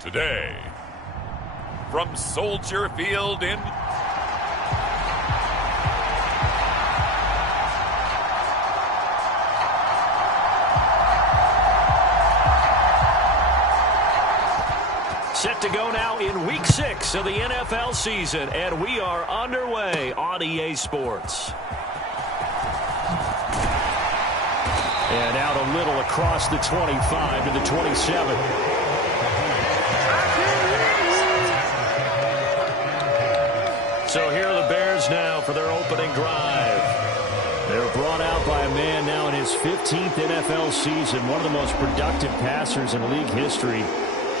Today, from Soldier Field in set to go now in Week 6 of the NFL season, and we are underway on EA Sports. And out a little across the 25 to the 27. So here are the Bears now for their opening drive. They're brought out by a man now in his 15th NFL season, one of the most productive passers in league history,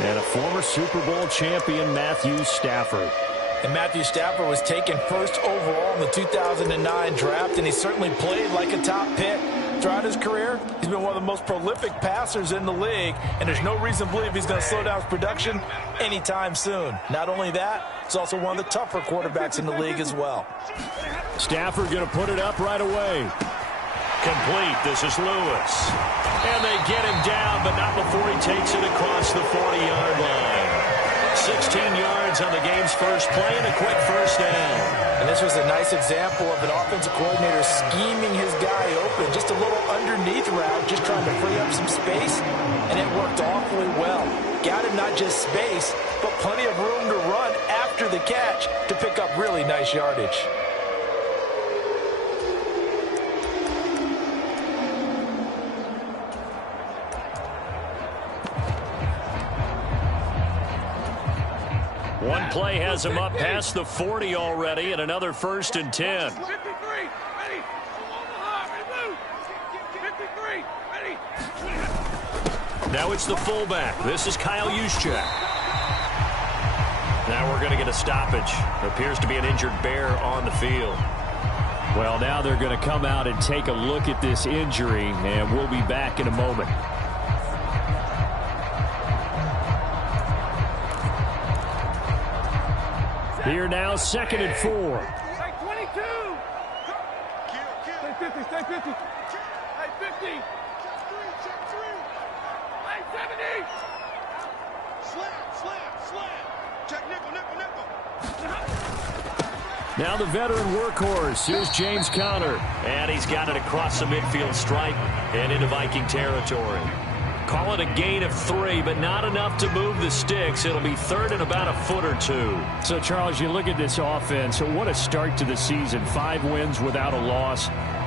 and a former Super Bowl champion, Matthew Stafford. And Matthew Stafford was taken first overall in the 2009 draft, and he certainly played like a top pick. Throughout his career, he's been one of the most prolific passers in the league, and there's no reason to believe he's going to slow down his production anytime soon. Not only that, he's also one of the tougher quarterbacks in the league as well. Stafford going to put it up right away. Complete. This is Lewis. And they get him down, but not before he takes it across the 40-yard line. 16 yards on the game's first play and a quick first down. And this was a nice example of an offensive coordinator scheming his guy open. Just a little underneath route, just trying to free up some space, and it worked awfully well. Got him not just space, but plenty of room to run after the catch to pick up really nice yardage. One play has him up past the 40 already, and another 1st and 10. 53, ready. Move. 53, ready. Now it's the fullback. This is Kyle Juszczyk. Now we're going to get a stoppage. Appears to be an injured Bear on the field. Well, now they're going to come out and take a look at this injury, and we'll be back in a moment. Here now, 2nd and 4. Hey, 22. Stay 50, stay 50. Hey, 50. Check 3. Hey, 70. Slam. Check nickel. Now the veteran workhorse. Here's James Conner. And he's got it across the midfield stripe and into Viking territory. Call it a gain of 3, but not enough to move the sticks. It'll be 3rd and about a foot or 2. So, Charles, you look at this offense. What a start to the season. 5 wins without a loss.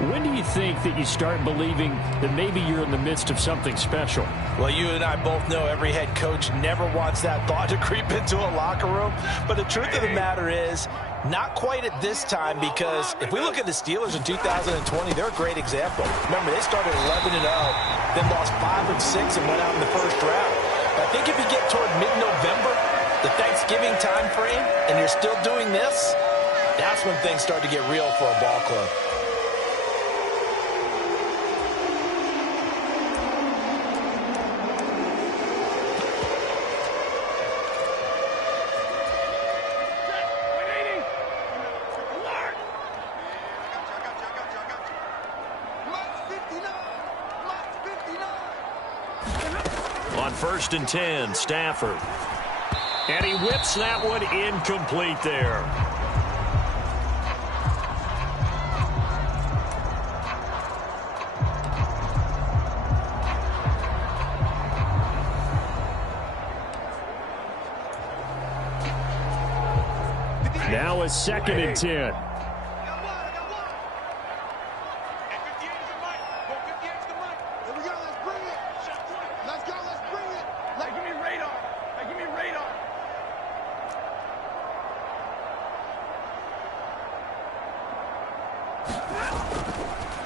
When do you think that you start believing that maybe you're in the midst of something special? Well, you and I both know every head coach never wants that thought to creep into a locker room. But the truth of the matter is, not quite at this time, because if we look at the Steelers in 2020, they're a great example. Remember, they started 11-0, then lost 5 of 6 and went out in the first round. But I think if you get toward mid-November, the Thanksgiving time frame, and you're still doing this, that's when things start to get real for a ball club. On 1st and 10, Stafford. And he whips that one incomplete there. Now a 2nd and 10.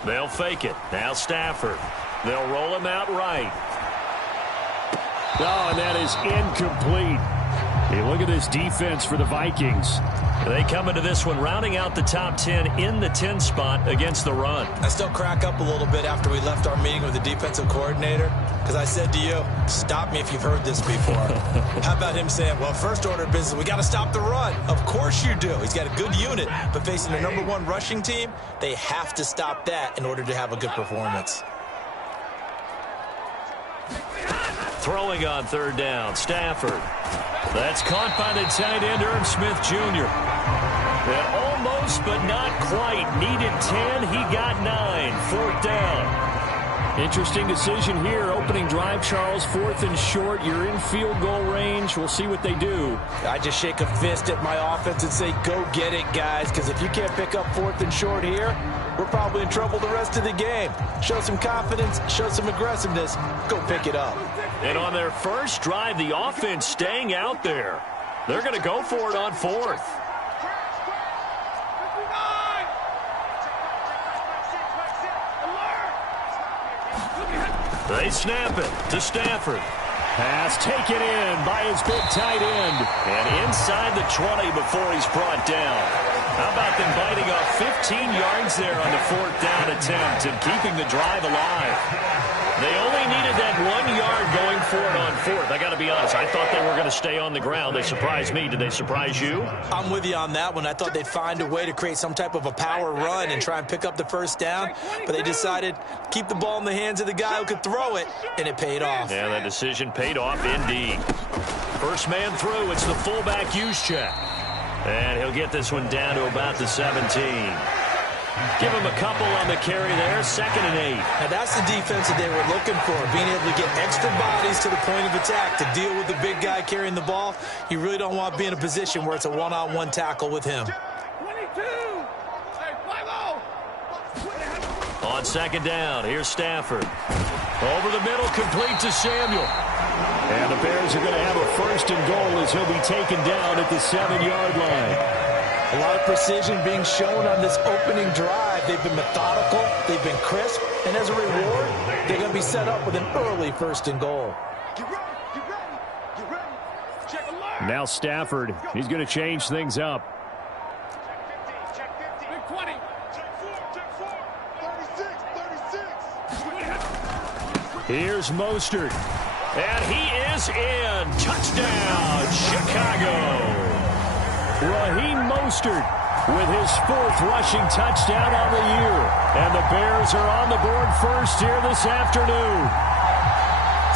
They'll fake it. Now Stafford. They'll roll him out right. Oh, and that is incomplete. Hey, look at this defense for the Vikings. They come into this one rounding out the top 10 in the 10 spot against the run. I still crack up a little bit after we left our meeting with the defensive coordinator, because I said to you, stop me if you've heard this before. How about him saying, well, first order of business, we got to stop the run. Of course you do. He's got a good unit, but facing the #1 rushing team, they have to stop that in order to have a good performance. throwing on third down. Stafford. That's caught by the tight end, Irv Smith Jr. And almost, but not quite. Needed 10. He got 9. 4th down. Interesting decision here. Opening drive, Charles. 4th and short. You're in field goal range. We'll see what they do. I just shake a fist at my offense and say, go get it, guys. Because if you can't pick up 4th and short here, we're probably in trouble the rest of the game. Show some confidence. Show some aggressiveness. Go pick it up. And on their first drive, the offense staying out there. They're going to go for it on 4th. They snap it to Stafford. Pass taken in by his big tight end. And inside the 20 before he's brought down. How about them biting off 15 yards there on the 4th down attempt and keeping the drive alive? They only needed that 1 yard going for it on 4th. I got to be honest, I thought they were going to stay on the ground. They surprised me. Did they surprise you? I'm with you on that one. I thought they'd find a way to create some type of a power run and try and pick up the first down, but they decided to keep the ball in the hands of the guy who could throw it, and it paid off. Yeah, that decision paid off indeed. First man through, it's the fullback use check. And he'll get this one down to about the 17. Give him a couple on the carry there. 2nd and 8. Now that's the defense that they were looking for, being able to get extra bodies to the point of attack to deal with the big guy carrying the ball. You really don't want to be in a position where it's a one-on-one tackle with him. 22. Hey, 5-0. On 2nd down, here's Stafford. Over the middle, complete to Samuel. And the Bears are going to have a 1st and goal as he'll be taken down at the 7-yard line. A lot of precision being shown on this opening drive. They've been methodical, they've been crisp, and as a reward, they're going to be set up with an early 1st and goal. Get ready, get ready, get ready. Check alert. Now Stafford, he's going to change things up. Check 50, check 20. Check 4, 36. Here's Mostert. And he is in. Touchdown, Chicago. Raheem Mostert with his 4th rushing touchdown on the year. And the Bears are on the board first here this afternoon.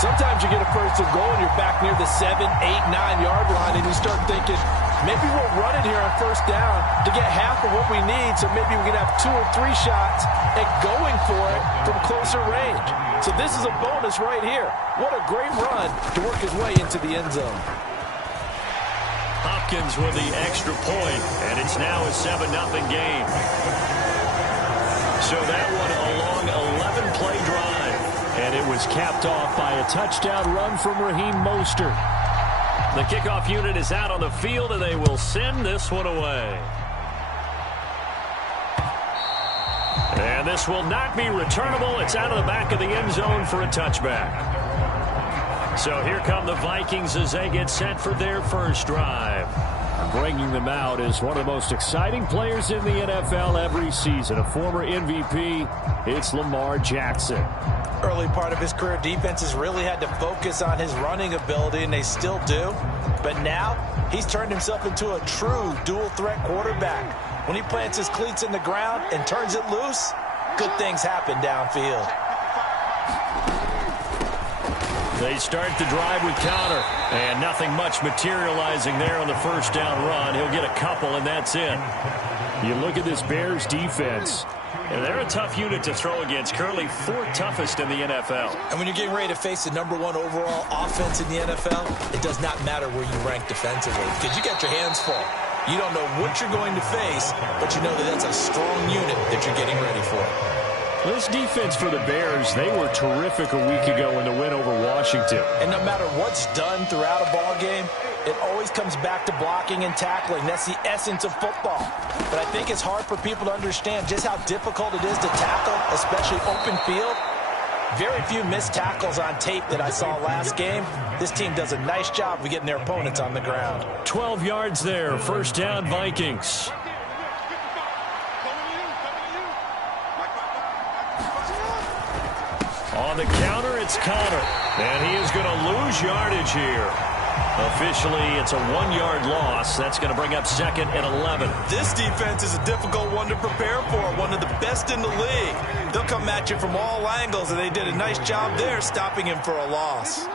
Sometimes you get a 1st and goal and you're back near the 7, 8, 9-yard line, and you start thinking, maybe we'll run it here on 1st down to get half of what we need, so maybe we can have 2 or 3 shots at going for it from closer range. So this is a bonus right here. What a great run to work his way into the end zone. Hopkins with the extra point, and it's now a 7-0 game. So that one a long 11-play drive. And it was capped off by a touchdown run from Raheem Mostert. The kickoff unit is out on the field, and they will send this one away. And this will not be returnable. It's out of the back of the end zone for a touchback. So here come the Vikings as they get set for their first drive. Bringing them out is one of the most exciting players in the NFL every season. A former MVP, it's Lamar Jackson. Early part of his career, defenses really had to focus on his running ability, and they still do. But now, he's turned himself into a true dual-threat quarterback. When he plants his cleats in the ground and turns it loose, good things happen downfield. They start the drive with Conner, and nothing much materializing there on the 1st down run. He'll get a couple, and that's it. You look at this Bears defense. And they're a tough unit to throw against, currently 4th toughest in the NFL. And when you're getting ready to face the #1 overall offense in the NFL, it does not matter where you rank defensively, because you got your hands full. You don't know what you're going to face, but you know that that's a strong unit that you're getting ready for. This defense for the Bears, they were terrific a week ago in the win over Washington. And no matter what's done throughout a ball game, it always comes back to blocking and tackling. That's the essence of football. But I think it's hard for people to understand just how difficult it is to tackle, especially open field. Very few missed tackles on tape that I saw last game. This team does a nice job of getting their opponents on the ground. 12 yards there, 1st down Vikings. On the counter, it's Conner. And he is going to lose yardage here. Officially, it's a 1-yard loss. That's going to bring up 2nd and 11. This defense is a difficult one to prepare for, one of the best in the league. They'll come at you from all angles, and they did a nice job there stopping him for a loss.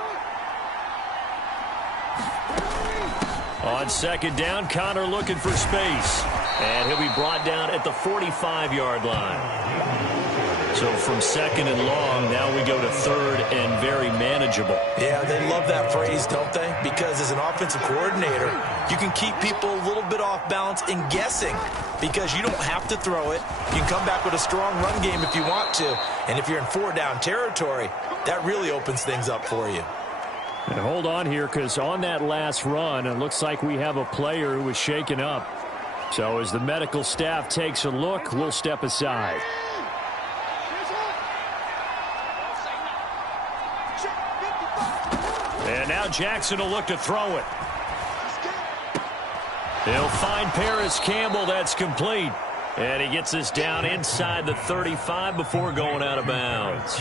On second down, Connor looking for space. And he'll be brought down at the 45-yard line. So from second and long, now we go to third and very manageable. Yeah, they love that phrase, don't they? Because as an offensive coordinator, you can keep people a little bit off balance and guessing because you don't have to throw it. You can come back with a strong run game if you want to. And if you're in 4-down territory, that really opens things up for you. And hold on here, because on that last run, it looks like we have a player who was shaken up. So as the medical staff takes a look, we'll step aside. And now Jackson will look to throw it. He'll find Paris Campbell. That's complete. And he gets us down inside the 35 before going out of bounds.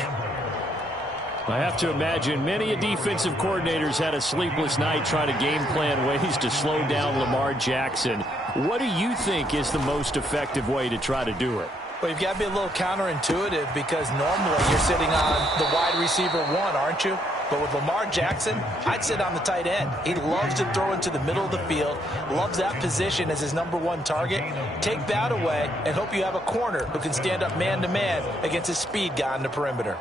I have to imagine many a defensive coordinators had a sleepless night trying to game plan ways to slow down Lamar Jackson. What do you think is the most effective way to try to do it? Well, you've got to be a little counterintuitive because normally you're sitting on the wide receiver one, aren't you? But with Lamar Jackson, I'd sit on the tight end. He loves to throw into the middle of the field, loves that position as his #1 target. Take that away and hope you have a corner who can stand up man-to-man against his speed guy on the perimeter.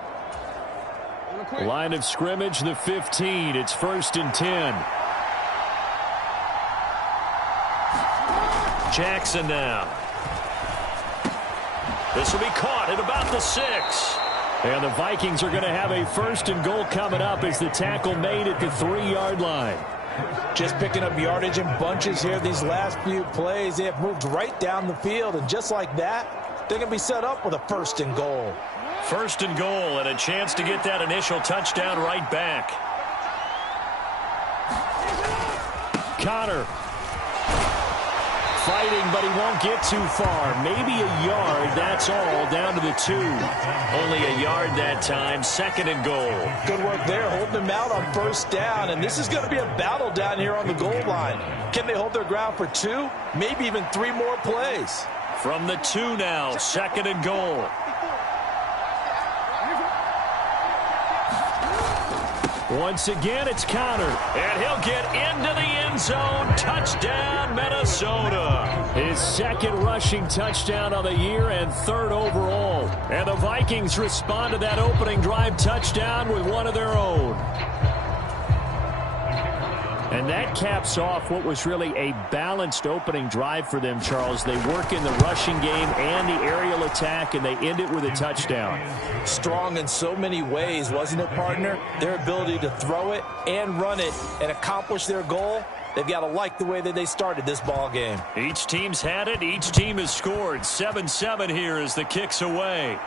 Line of scrimmage, the 15. It's 1st and 10. Jackson now. This will be caught at about the 6. And the Vikings are going to have a 1st and goal coming up as the tackle made at the 3-yard line. Just picking up yardage in bunches here these last few plays. They have moved right down the field, and just like that, they're going to be set up with a 1st and goal. 1st and goal and a chance to get that initial touchdown right back. Connor fighting, but he won't get too far. Maybe a yard, that's all, down to the 2. Only a yard that time, 2nd and goal. Good work there, holding them out on 1st down, and this is going to be a battle down here on the goal line. Can they hold their ground for 2, maybe even 3 more plays? From the 2 now, 2nd and goal. Once again, it's Connor. And he'll get into the end zone. Touchdown, Minnesota. His 2nd rushing touchdown of the year and 3rd overall. And the Vikings respond to that opening drive touchdown with one of their own. And that caps off what was really a balanced opening drive for them, Charles. They work in the rushing game and the aerial attack, and they end it with a touchdown. Strong in so many ways, wasn't it, partner? Their ability to throw it and run it and accomplish their goal, they've got to like the way that they started this ball game. Each team's had it. Each team has scored. 7-7 here as the kick's away.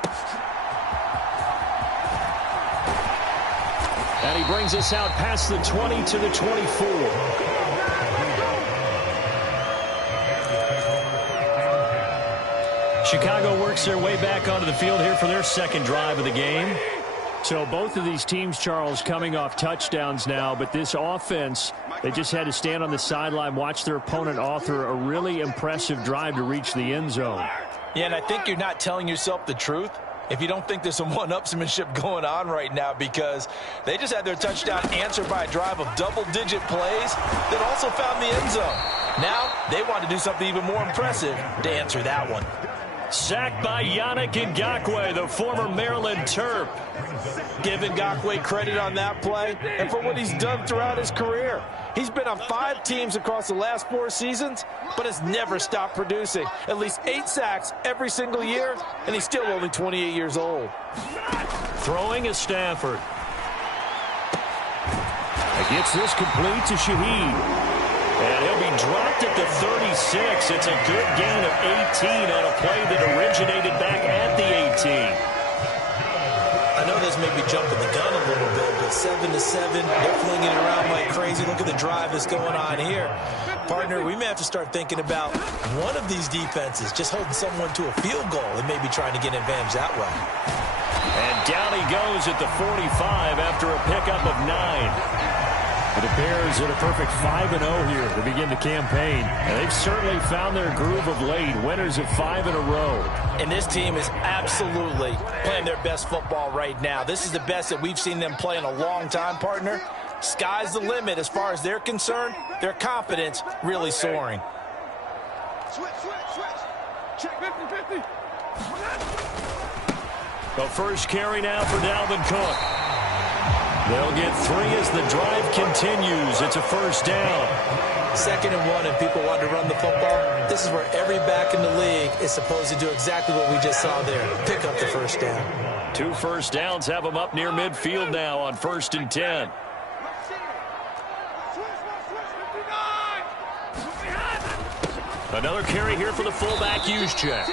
And he brings us out past the 20 to the 24. Chicago works their way back onto the field here for their 2nd drive of the game. So both of these teams, Charles, coming off touchdowns now, but this offense, they just had to stand on the sideline, watch their opponent author a really impressive drive to reach the end zone. Yeah, and I think you're not telling yourself the truth if you don't think there's some one-upsmanship going on right now, because they just had their touchdown answered by a drive of double-digit plays that also found the end zone. Now they want to do something even more impressive to answer that one. Sacked by Yannick Ngakoue, the former Maryland Terp. Give Ngakoue credit on that play and for what he's done throughout his career. He's been on 5 teams across the last 4 seasons, but has never stopped producing. At least 8 sacks every single year, and he's still only 28 years old. Throwing is Stafford. Gets this complete to Shaheed. And he'll be dropped at the 36. It's a good gain of 18 on a play that originated back at the 18. I know this may be jumping the gun a little bit, but 7-7, they're flinging it around like crazy. Look at the drive that's going on here. Partner, we may have to start thinking about one of these defenses just holding someone to a field goal and maybe trying to get an advantage that way. And down he goes at the 45 after a pickup of 9. The Bears at a perfect 5-0 here to begin the campaign. And they've certainly found their groove of late. Winners of 5 in a row. And this team is absolutely playing their best football right now. This is the best that we've seen them play in a long time, partner. Sky's the limit as far as they're concerned. Their confidence really soaring. Switch. Check 50-50. The first carry now for Dalvin Cook. They'll get 3 as the drive continues. It's a first down. 2nd and 1 and people want to run the football. This is where every back in the league is supposed to do exactly what we just saw there. Pick up the first down. 2 first downs have them up near midfield now on 1st and 10. Another carry here for the fullback use check.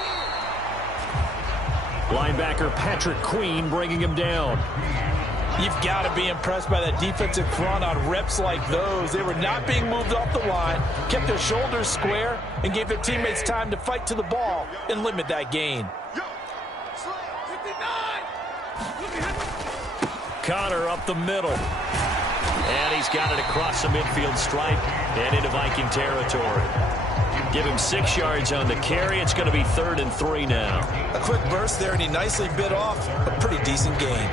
Linebacker Patrick Queen bringing him down. You've got to be impressed by that defensive front on reps like those. They were not being moved off the line, kept their shoulders square, and gave their teammates time to fight to the ball and limit that gain. Connor up the middle. And he's got it across the midfield stripe and into Viking territory. Give him 6 yards on the carry. It's going to be 3rd and 3 now. A quick burst there, and he nicely bit off a pretty decent gain.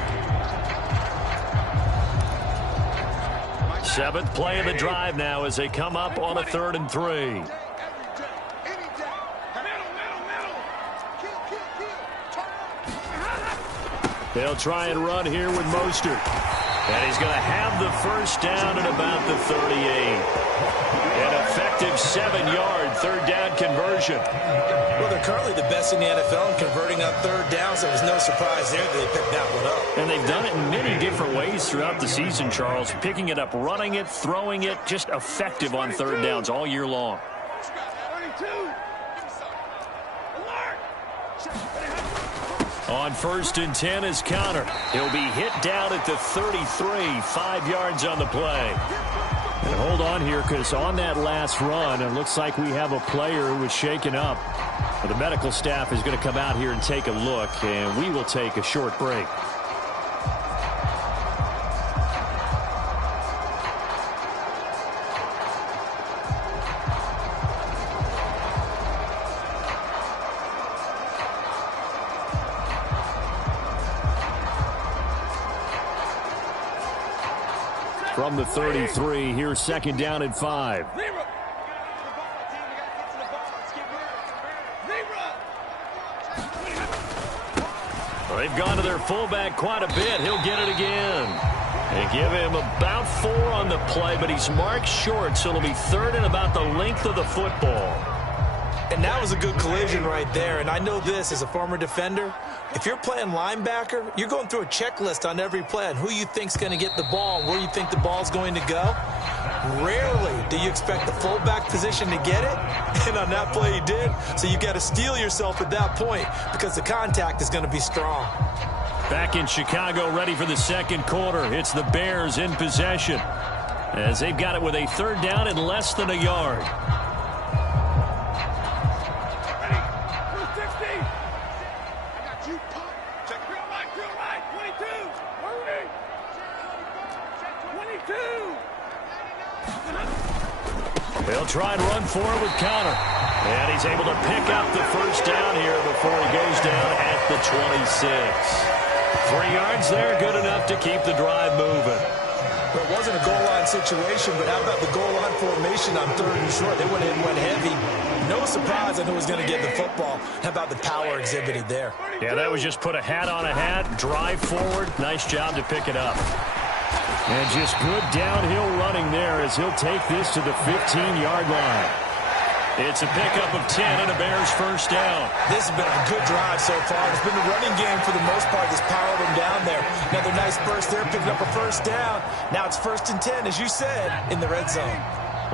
7th play of the drive now as they come up on a 3rd and 3. They'll try and run here with Mostert. And he's going to have the first down at about the 38. An effective 7-yard 3rd down conversion. Well, they're currently the best in the NFL in converting on 3rd down, so there's no surprise there that they picked that one up. And they've done it in many different ways throughout the season, Charles. Picking it up, running it, throwing it, just effective on 3rd downs all year long. 32. On 1st and 10 is Connor. He'll be hit down at the 33, 5 yards on the play. And hold on here, because on that last run, it looks like we have a player who was shaken up. The medical staff is going to come out here and take a look, and we will take a short break. From the 33, here's 2nd down and 5. They've gone to their fullback quite a bit. He'll get it again. They give him about 4 on the play, but he's marked short, so it'll be 3rd and about the length of the football. And that was a good collision right there. And I know this as a former defender. If you're playing linebacker, you're going through a checklist on every play on who you think's going to get the ball and where you think the ball's going to go. Rarely do you expect the fullback position to get it. And on that play, he did. So you've got to steel yourself at that point because the contact is going to be strong. Back in Chicago, ready for the 2nd quarter. It's the Bears in possession as they've got it with a 3rd down and less than a yard. They'll try and run for it with Connor. And he's able to pick up the first down here before he goes down at the 26. 3 yards there, good enough to keep the drive moving. Well, it wasn't a goal line situation, but how about the goal line formation on 3rd and short? They went in and went heavy. No surprise on who was going to get the football. How about the power exhibited there? Yeah, that was just put a hat on a hat, drive forward. Nice job to pick it up. And just good downhill running there as he'll take this to the 15-yard line. It's a pickup of 10 and a Bears first down. This has been a good drive so far. It's been a running game for the most part that's powered them down there. Another nice burst there, picking up a first down. Now it's 1st and 10, as you said, in the red zone.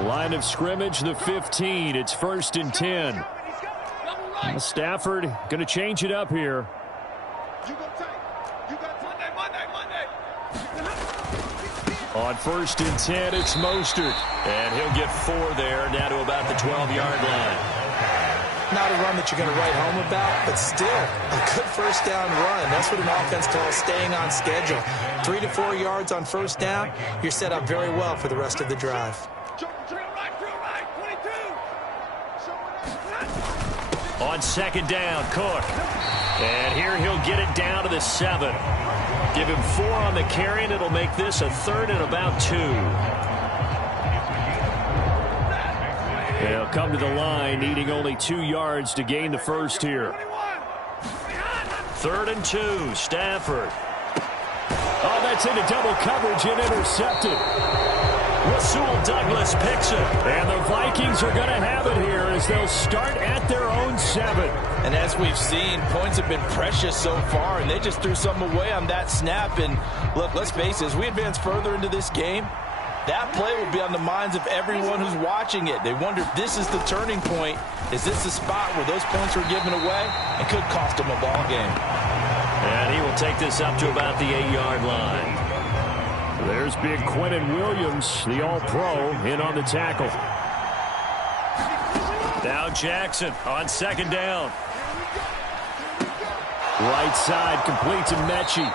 Line of scrimmage, the 15. It's 1st and 10. Stafford going to change it up here. On 1st and 10, it's Mostert. And he'll get 4 there, down to about the 12-yard line. Not a run that you're going to write home about, but still a good first down run. That's what an offense calls staying on schedule. 3 to 4 yards on first down, you're set up very well for the rest of the drive. On 2nd down, Cook. And here he'll get it down to the 7. Give him 4 on the carry, and it'll make this a 3rd and about 2. They'll come to the line, needing only 2 yards to gain the first here. 3rd and 2, Stafford. Oh, that's into double coverage and intercepted. Rasul Douglas picks it. And the Vikings are going to have it here as they'll start at their own 7. And as we've seen, points have been precious so far, and they just threw something away on that snap. And look, let's face it, as we advance further into this game, that play will be on the minds of everyone who's watching it. They wonder if this is the turning point. Is this the spot where those points were given away and could cost them a ball game? And he will take this up to about the 8-yard line. There's big Quentin Williams, the All-Pro, in on the tackle. Now Jackson on 2nd down. Right side complete to Mechie.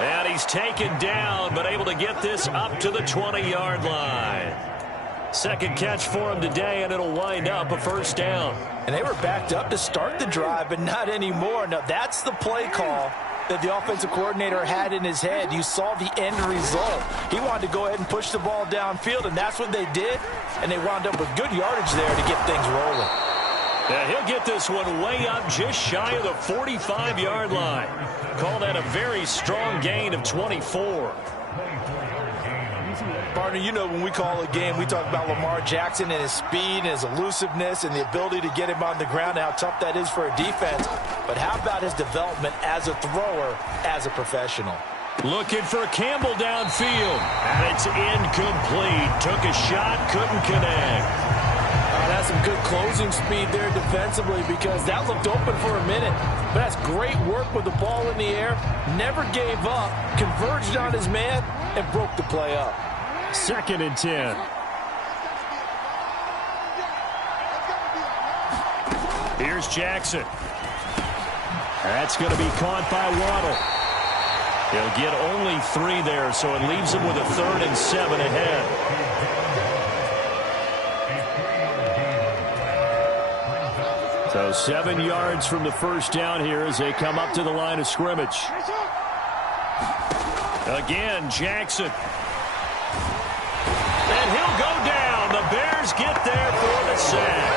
And he's taken down, but able to get this up to the 20-yard line. 2nd catch for him today, and it'll wind up a 1st down. And they were backed up to start the drive, but not anymore. Now, that's the play call that the offensive coordinator had in his head. You saw the end result. He wanted to go ahead and push the ball downfield, and that's what they did. And they wound up with good yardage there to get things rolling. Yeah, he'll get this one way up just shy of the 45-yard line. Call that a very strong gain of 24. Partner, you know when we call a game, we talk about Lamar Jackson and his speed and his elusiveness and the ability to get him on the ground and how tough that is for a defense. But how about his development as a thrower, as a professional? Looking for Campbell downfield. And it's incomplete. Took a shot, couldn't connect. That's some good closing speed there defensively because that looked open for a minute. But that's great work with the ball in the air. Never gave up, converged on his man, and broke the play up. 2nd and 10. Here's Jackson. That's going to be caught by Waddle. He'll get only 3 there, so it leaves him with a 3rd and 7 ahead. So 7 yards from the 1st down here as they come up to the line of scrimmage. Again, Jackson. And he'll go down. The Bears get there for the sack.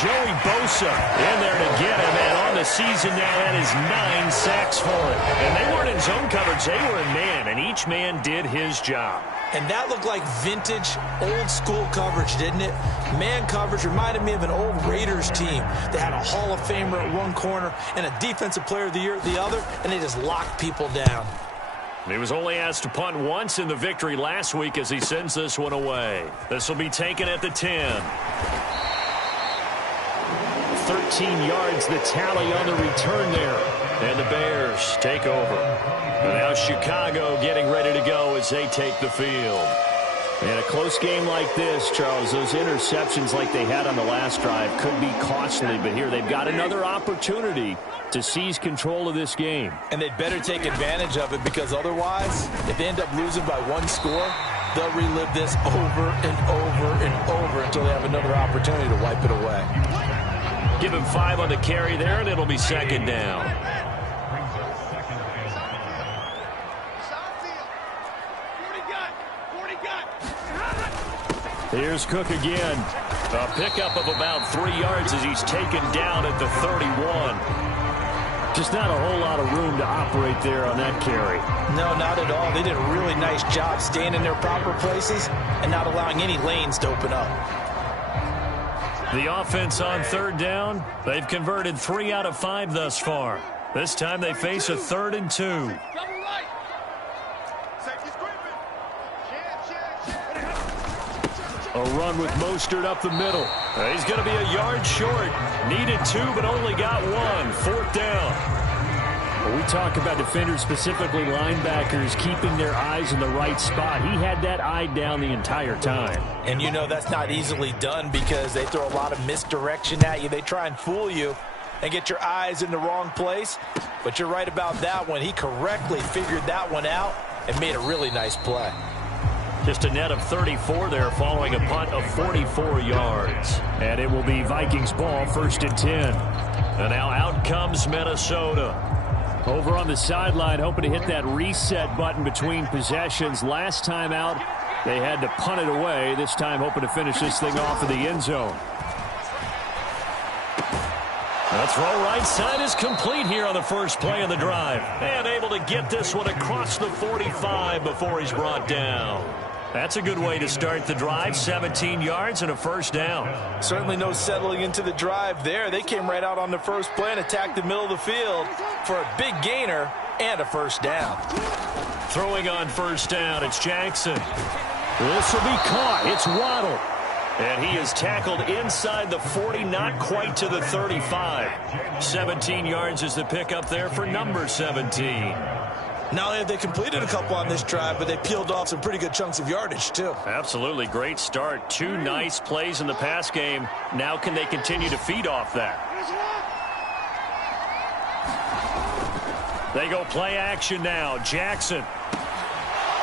Joey Bosa in there to get him, and on the season now that is 9 sacks for him. And they weren't in zone coverage, they were in man, and each man did his job. And that looked like vintage, old-school coverage, didn't it? Man coverage reminded me of an old Raiders team that had a Hall of Famer at one corner and a Defensive Player of the Year at the other, and they just locked people down. He was only asked to punt once in the victory last week as he sends this one away. This will be taken at the 10. 13 yards, the tally on the return there. And the Bears take over. And now Chicago getting ready to go as they take the field. In a close game like this, Charles, those interceptions like they had on the last drive could be costly. But here they've got another opportunity to seize control of this game. And they'd better take advantage of it because otherwise, if they end up losing by 1 score, they'll relive this over and over and over until they have another opportunity to wipe it away. Give him 5 on the carry there, and it'll be 2nd down. Here's Cook again. A pickup of about 3 yards as he's taken down at the 31. Just not a whole lot of room to operate there on that carry. No, not at all. They did a really nice job staying in their proper places and not allowing any lanes to open up. The offense on 3rd down, they've converted 3 out of 5 thus far. This time they face a 3rd and 2. A run with Mostert up the middle. He's going to be a yard short. Needed 2, but only got 1. 4th down. When we talk about defenders, specifically linebackers, keeping their eyes in the right spot, he had that eye down the entire time. And you know that's not easily done because they throw a lot of misdirection at you. They try and fool you and get your eyes in the wrong place. But you're right about that one. He correctly figured that one out and made a really nice play. Just a net of 34 there following a punt of 44 yards. And it will be Vikings ball, 1st and 10. And now out comes Minnesota. Over on the sideline, hoping to hit that reset button between possessions. Last time out, they had to punt it away. This time hoping to finish this thing off of the end zone. The throw right side is complete here on the first play of the drive. And able to get this one across the 45 before he's brought down. That's a good way to start the drive. 17 yards and a first down. Certainly no settling into the drive there. They came right out on the first play and attacked the middle of the field for a big gainer and a first down. Throwing on first down, it's Jackson. This will be caught. It's Waddle. And he is tackled inside the 40, not quite to the 35. 17 yards is the pickup there for number 17. Not only have they completed a couple on this drive, but they peeled off some pretty good chunks of yardage, too. Absolutely. Great start. 2 nice plays in the pass game. Now can they continue to feed off that? They go play action now. Jackson.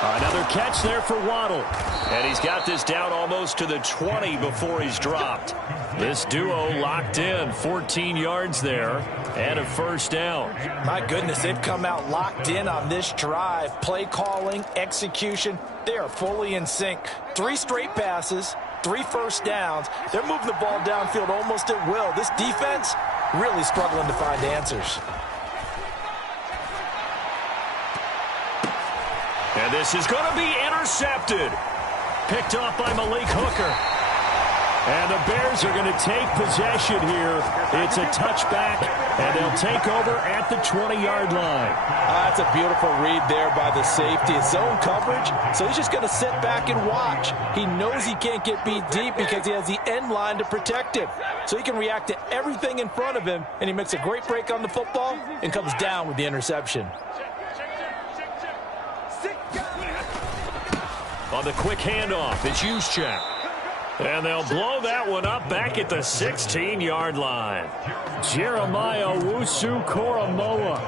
Another catch there for Waddle. And he's got this down almost to the 20 before he's dropped. This duo locked in. 14 yards there and a first down. My goodness, they've come out locked in on this drive. Play calling, execution, they are fully in sync. 3 straight passes, 3 first downs. They're moving the ball downfield almost at will. This defense really struggling to find answers. And this is going to be intercepted. Picked off by Malik Hooker. And the Bears are going to take possession here. It's a touchback, and they'll take over at the 20-yard line. That's a beautiful read there by the safety. It's zone coverage, so he's just going to sit back and watch. He knows he can't get beat deep because he has the end line to protect him. So he can react to everything in front of him, and he makes a great break on the football and comes down with the interception. On the quick handoff, it's Juszczyk. And they'll blow that one up back at the 16-yard line. Jeremiah Owusu-Koramoah.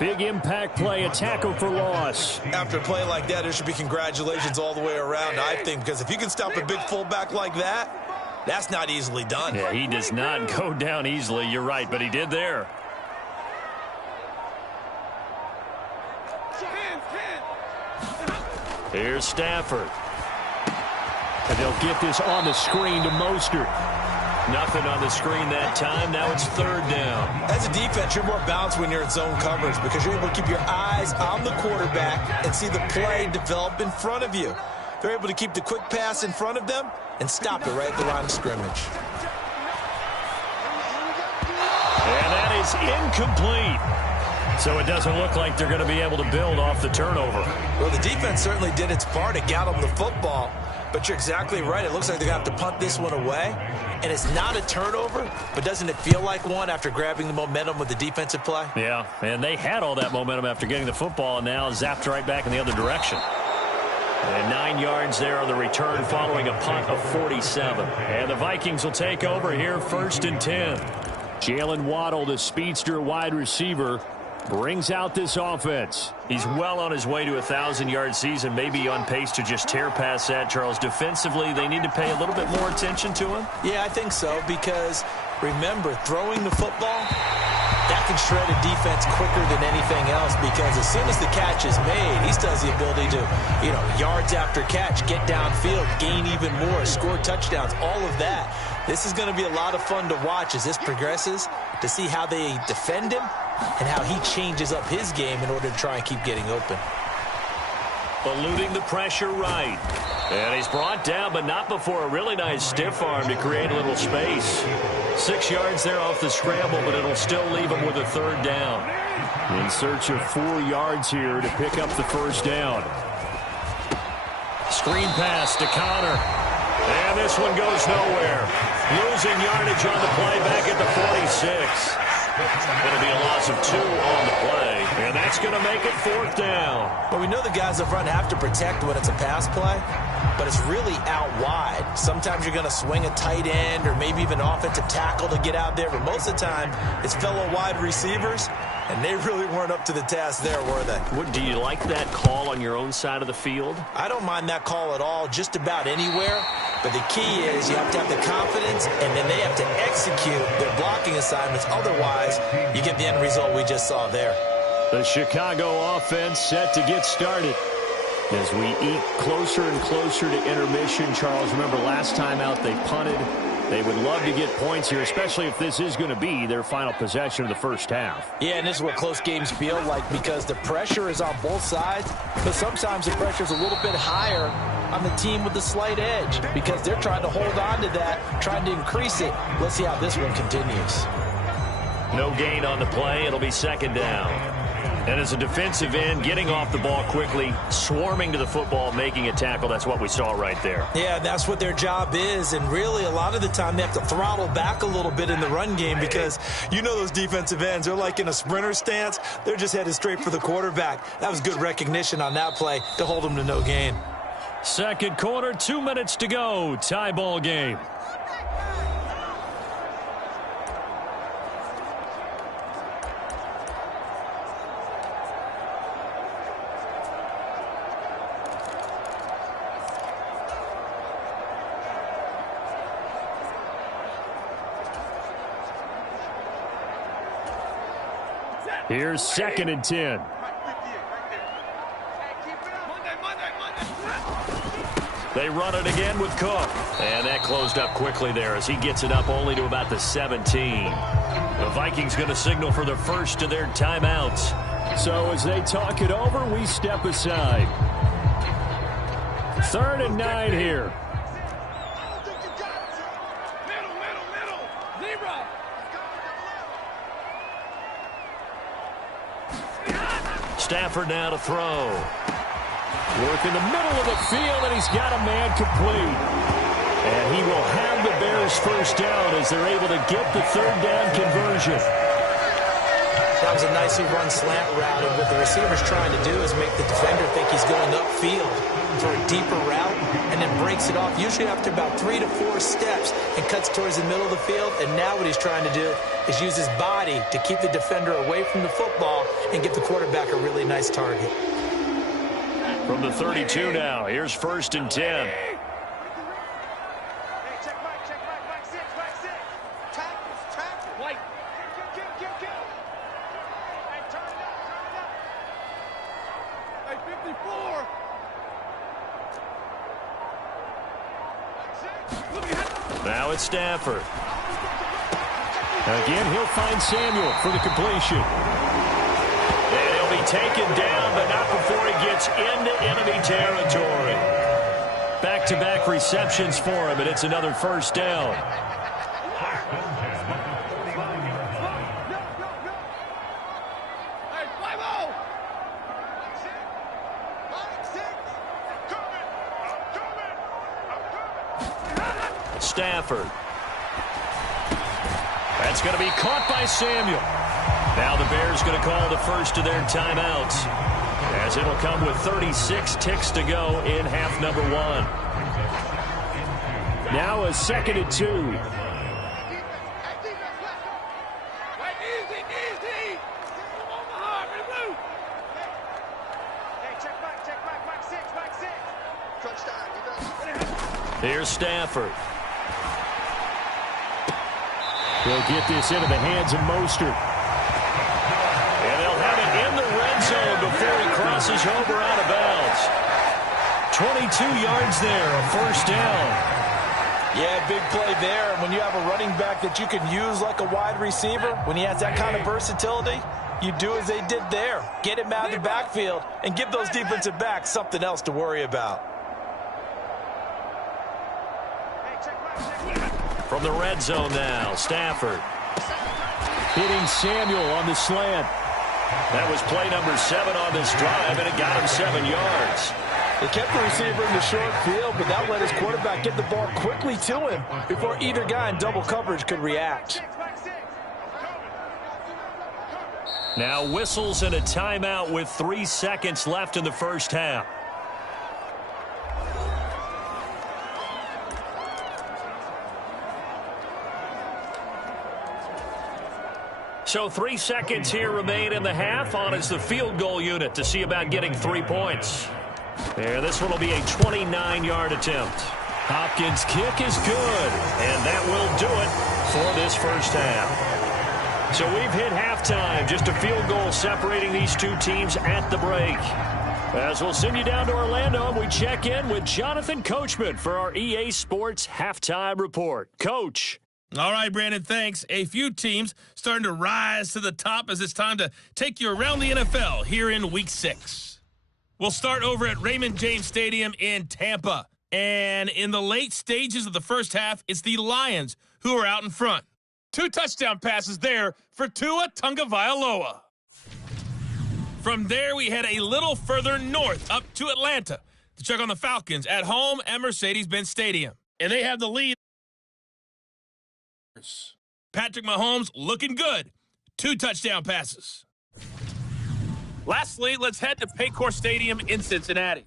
Big impact play, a tackle for loss. After a play like that, there should be congratulations all the way around, I think, because if you can stop a big fullback like that, that's not easily done. Yeah, he does not go down easily, you're right, but he did there. Here's Stafford. And they'll get this on the screen to Mostert. Nothing on the screen that time. Now it's third down. As a defense, you're more balanced when you're in zone coverage because you're able to keep your eyes on the quarterback and see the play develop in front of you. They're able to keep the quick pass in front of them and stop it right at the line of scrimmage. And that is incomplete. So it doesn't look like they're going to be able to build off the turnover. Well, the defense certainly did its part to get them the football. But you're exactly right. It looks like they're going to have to punt this one away. And it's not a turnover, but doesn't it feel like one after grabbing the momentum with the defensive play? Yeah, and they had all that momentum after getting the football and now zapped right back in the other direction. And 9 yards there on the return following a punt of 47. And the Vikings will take over here first and 10. Jalen Waddle, the speedster wide receiver, brings out this offense. He's well on his way to a 1,000-yard season, maybe on pace to just tear past that, Charles. Defensively, they need to pay a little bit more attention to him? Yeah, I think so, because remember, throwing the football, that can shred a defense quicker than anything else because as soon as the catch is made, he still has the ability to, yards after catch, get downfield, gain even more, score touchdowns, all of that. This is going to be a lot of fun to watch as this progresses to see how they defend him and how he changes up his game in order to try and keep getting open. Eluding the pressure right. And he's brought down, but not before a really nice stiff arm to create a little space. 6 yards there off the scramble, but it'll still leave him with a third down. In search of 4 yards here to pick up the first down. Screen pass to Connor. And this one goes nowhere. Losing yardage on the play back at the 46. Going to be a loss of 2 on the play. And that's going to make it fourth down. Well, we know the guys up front have to protect when it's a pass play, but it's really out wide. Sometimes you're going to swing a tight end or maybe even offensive tackle to get out there, but most of the time it's fellow wide receivers, and they really weren't up to the task there, were they? Do you like that call on your own side of the field? I don't mind that call at all, just about anywhere. But the key is you have to have the confidence, and then they have to execute their blocking assignments. Otherwise, you get the end result we just saw there. The Chicago offense set to get started. As we eke closer and closer to intermission, Charles, remember last time out they punted. They would love to get points here, especially if this is going to be their final possession of the first half. Yeah, and this is what close games feel like because the pressure is on both sides, but sometimes the pressure is a little bit higher on the team with the slight edge because they're trying to hold on to that, trying to increase it. Let's see how this one continues. No gain on the play. It'll be second down. And as a defensive end, getting off the ball quickly, swarming to the football, making a tackle, that's what we saw right there. Yeah, that's what their job is, and really a lot of the time they have to throttle back a little bit in the run game because you know those defensive ends, they're like in a sprinter stance. They're just headed straight for the quarterback. That was good recognition on that play to hold them to no gain. Second quarter, 2 minutes to go. Tie ball game. Here's second and 10. They run it again with Cook. And that closed up quickly there as he gets it up only to about the 17. The Vikings going to signal for the first of their timeouts. So as they talk it over, we step aside. 3rd and 9 here. Stafford now to throw. Work in the middle of the field, and he's got a man complete. And he will have the Bears first down as they're able to get the 3rd down conversion. That was a nicely run slant route, and what the receiver's trying to do is make the defender think he's going upfield for a deeper route, and then breaks it off, usually after about 3 to 4 steps, and cuts towards the middle of the field. And now what he's trying to do is use his body to keep the defender away from the football and give the quarterback a really nice target. From the 32 now, here's 1st and 10. Now it's Stafford. Again, he'll find Samuel for the completion. And he'll be taken down, but not before he gets into enemy territory. Back-to-back receptions for him, and it's another first down. Stafford. That's going to be caught by Samuel. Now the Bears going to call the first of their timeouts, as it'll come with 36 ticks to go in half number 1. Now a 2nd and 2. Here's Stafford. He'll get this into the hands of Mostert. And they'll have it in the red zone before he crosses over out of bounds. 22 yards there, a first down. Yeah, big play there. When you have a running back that you can use like a wide receiver, when he has that kind of versatility, you do as they did there. Get him out of the backfield and give those defensive backs something else to worry about. From the red zone now, Stafford. Hitting Samuel on the slant. That was play number 7 on this drive, and it got him 7 yards. They kept the receiver in the short field, but that let his quarterback get the ball quickly to him before either guy in double coverage could react. Now whistles and a timeout with 3 seconds left in the first half. So 3 seconds here remain in the half. On is the field goal unit to see about getting 3 points. And this one will be a 29-yard attempt. Hopkins' kick is good. And that will do it for this first half. So we've hit halftime. Just a field goal separating these two teams at the break. As we'll send you down to Orlando, and we check in with Jonathan Coachman for our EA Sports Halftime Report. Coach. All right, Brandon, thanks. A few teams starting to rise to the top as it's time to take you around the NFL here in Week 6. We'll start over at Raymond James Stadium in Tampa. And in the late stages of the first half, it's the Lions who are out in front. 2 touchdown passes there for Tua Tagovailoa. From there, we head a little further north up to Atlanta to check on the Falcons at home at Mercedes-Benz Stadium. And they have the lead. Patrick Mahomes looking good. 2 touchdown passes. Lastly, let's head to Paycor Stadium in Cincinnati.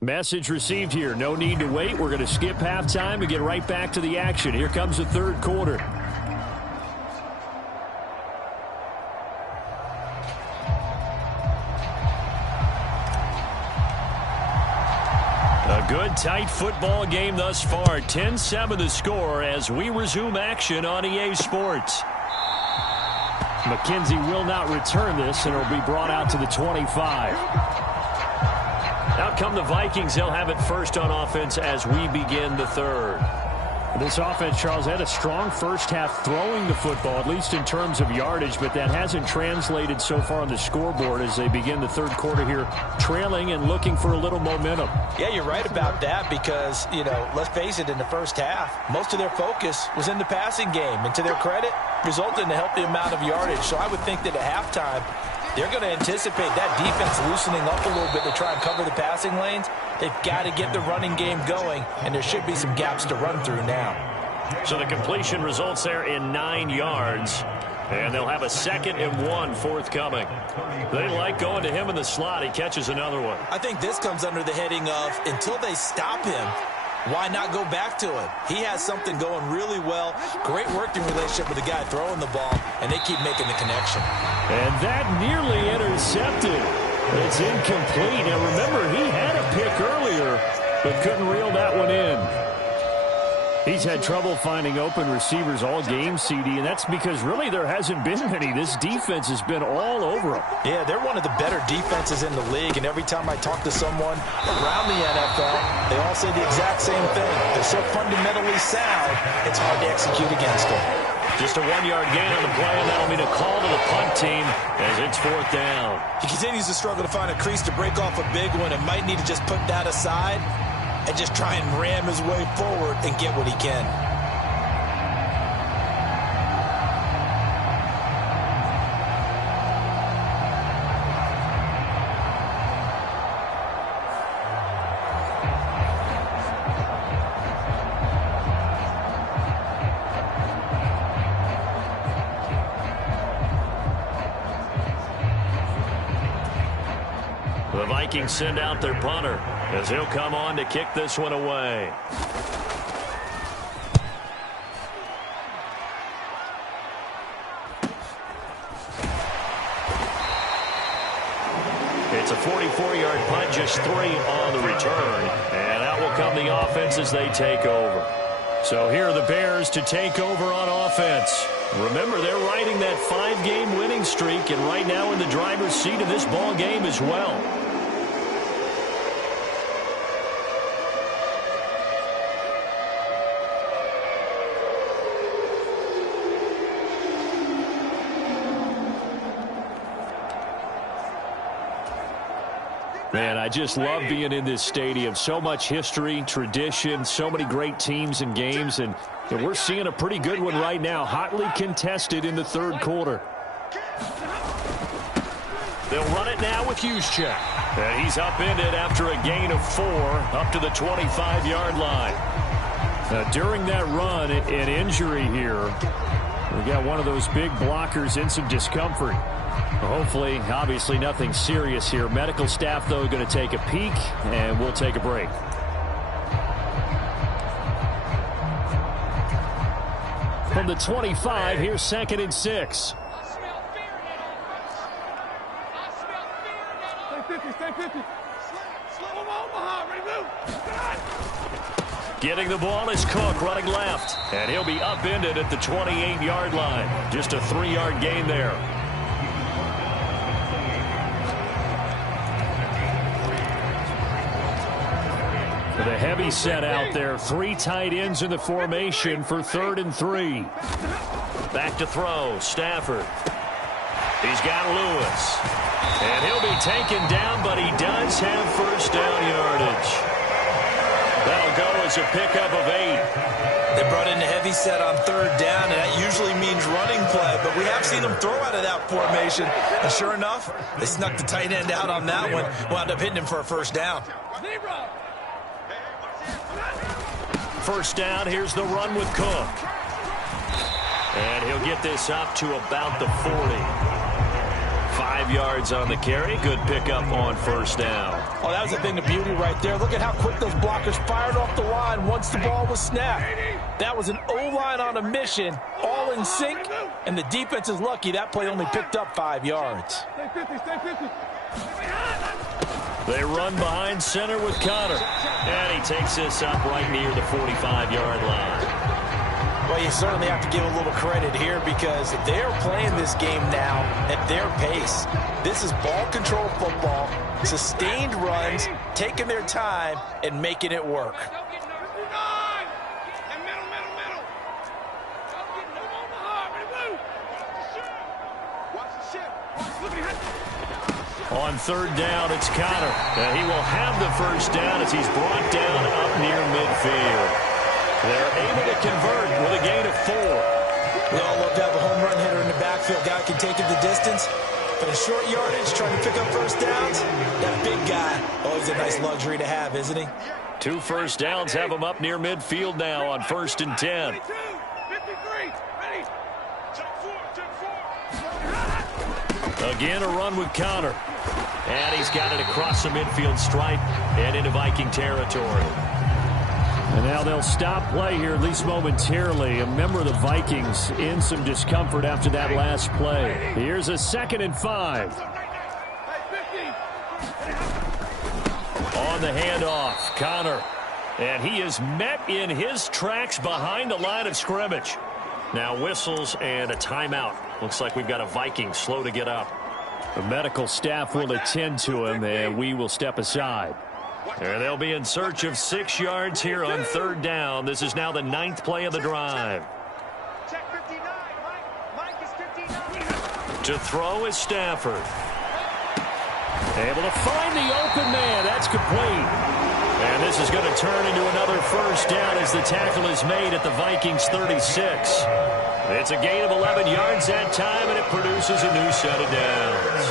Message received here. No need to wait. We're going to skip halftime and get right back to the action. Here comes the third quarter. A good, tight football game thus far. 10-7 the score as we resume action on EA Sports. McKenzie will not return this, and it'll be brought out to the 25. Out come the Vikings. They'll have it first on offense as we begin the third. This offense, Charles, had a strong first half throwing the football, at least in terms of yardage, but that hasn't translated so far on the scoreboard as they begin the third quarter here, trailing and looking for a little momentum. Yeah, you're right about that because, let's face it, in the first half, most of their focus was in the passing game. And to their credit, resulted in a healthy amount of yardage. So I would think that at halftime, they're going to anticipate that defense loosening up a little bit to try and cover the passing lanes. They've got to get the running game going, and there should be some gaps to run through now. So the completion results there in 9 yards, and they'll have a 2nd and 1 forthcoming. They like going to him in the slot. He catches another one. I think this comes under the heading of until they stop him, why not go back to him? He has something going really well. Great working relationship with the guy throwing the ball, and they keep making the connection. And that nearly intercepted. It's incomplete. Now remember, he had a pick earlier, but couldn't reel that one in. He's had trouble finding open receivers all game, CD, and that's because really there hasn't been any. This defense has been all over him. Yeah, they're one of the better defenses in the league, and every time I talk to someone around the NFL, they all say the exact same thing. They're so fundamentally sound, it's hard to execute against them. Just a 1-yard gain on the play, and that'll mean a call to the punt team as it's 4th down. He continues to struggle to find a crease to break off a big one and might need to just put that aside and just try and ram his way forward and get what he can. The Vikings send out their punter as he'll come on to kick this one away. It's a 44-yard punt, just 3 on the return. And out will come the offense as they take over. So here are the Bears to take over on offense. Remember, they're riding that 5-game winning streak, and right now in the driver's seat in this ball game as well. Man, I just love being in this stadium. So much history, tradition, so many great teams and games, and we're seeing a pretty good one right now, hotly contested in the third quarter. They'll run it now with Juszczyk. And he's upended after a gain of 4 up to the 25-yard line. Now, during that run, an injury here. We got one of those big blockers in some discomfort. Hopefully, obviously nothing serious here. Medical staff, though, going to take a peek, and we'll take a break. From the 25, here's 2nd and 6. Stay 50, stay 50. Slow him on behind, ready, move. Getting the ball is Cook running left. And he'll be upended at the 28-yard line. Just a 3-yard gain there. The heavy set out there. 3 tight ends in the formation for 3rd and 3. Back to throw. Stafford. He's got Lewis. And he'll be taken down, but he does have first down yardage. That'll go as a pickup of 8. They brought in a heavy set on 3rd down, and that usually means running play, but we have seen them throw out of that formation. And sure enough, they snuck the tight end out on that one, wound up hitting him for a first down. First down, here's the run with Cook. And he'll get this up to about the 40. 5 yards on the carry. Good pickup on first down. Oh, that was a thing of beauty right there. Look at how quick those blockers fired off the line once the ball was snapped. That was an O-line on a mission, all in sync, and the defense is lucky that play only picked up 5 yards. Stay 50, stay 50. They run behind center with Connor. And he takes this up right near the 45-yard line. Well, you certainly have to give a little credit here because they're playing this game now at their pace. This is ball control football, sustained runs, taking their time, and making it work. On 3rd down, it's Connor. And he will have the first down as he's brought down up near midfield. They're able to convert with a gain of 4. We all love to have a home run hitter in the backfield. Guy can take it the distance. But in short yardage, trying to pick up first downs, that big guy, always a nice luxury to have, isn't he? 2 first downs have him up near midfield now on 1st and 10. 53, ready. Again, a run with Connor. And he's got it across the midfield stripe and into Viking territory. And now they'll stop play here, at least momentarily. A member of the Vikings in some discomfort after that last play. Here's a 2nd and 5. On the handoff, Connor. And he is met in his tracks behind the line of scrimmage. Now whistles and a timeout. Looks like we've got a Viking slow to get up. The medical staff will attend to him, and we will step aside. And they'll be in search of 6 yards here on 3rd down. This is now the 9th play of the drive. To throw is Stafford. Able to find the open man. That's complete. And this is going to turn into another first down as the tackle is made at the Vikings 36. It's a gain of 11 yards that time, and it produces a new set of downs.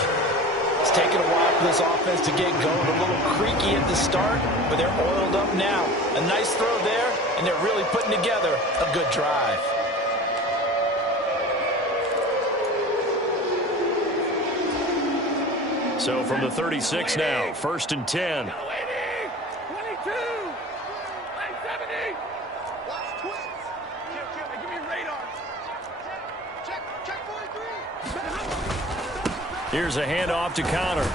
It's taken a while for this offense to get going. A little creaky at the start, but they're oiled up now. A nice throw there, and they're really putting together a good drive. So from the 36 now, 1st and 10. 22, 70. Watch twins. Give me radar. Check 43. Here's a handoff to Connor.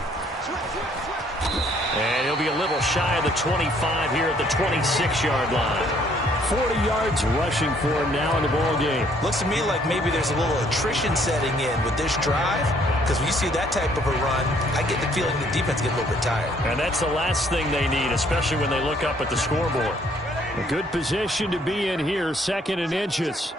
And he'll be a little shy of the 25 here at the 26-yard line. 40 yards rushing for him now in the ball game. Looks to me like maybe there's a little attrition setting in with this drive, because when you see that type of a run, I get the feeling the defense gets a little bit tired. And that's the last thing they need, especially when they look up at the scoreboard. A good position to be in here, 2nd and inches.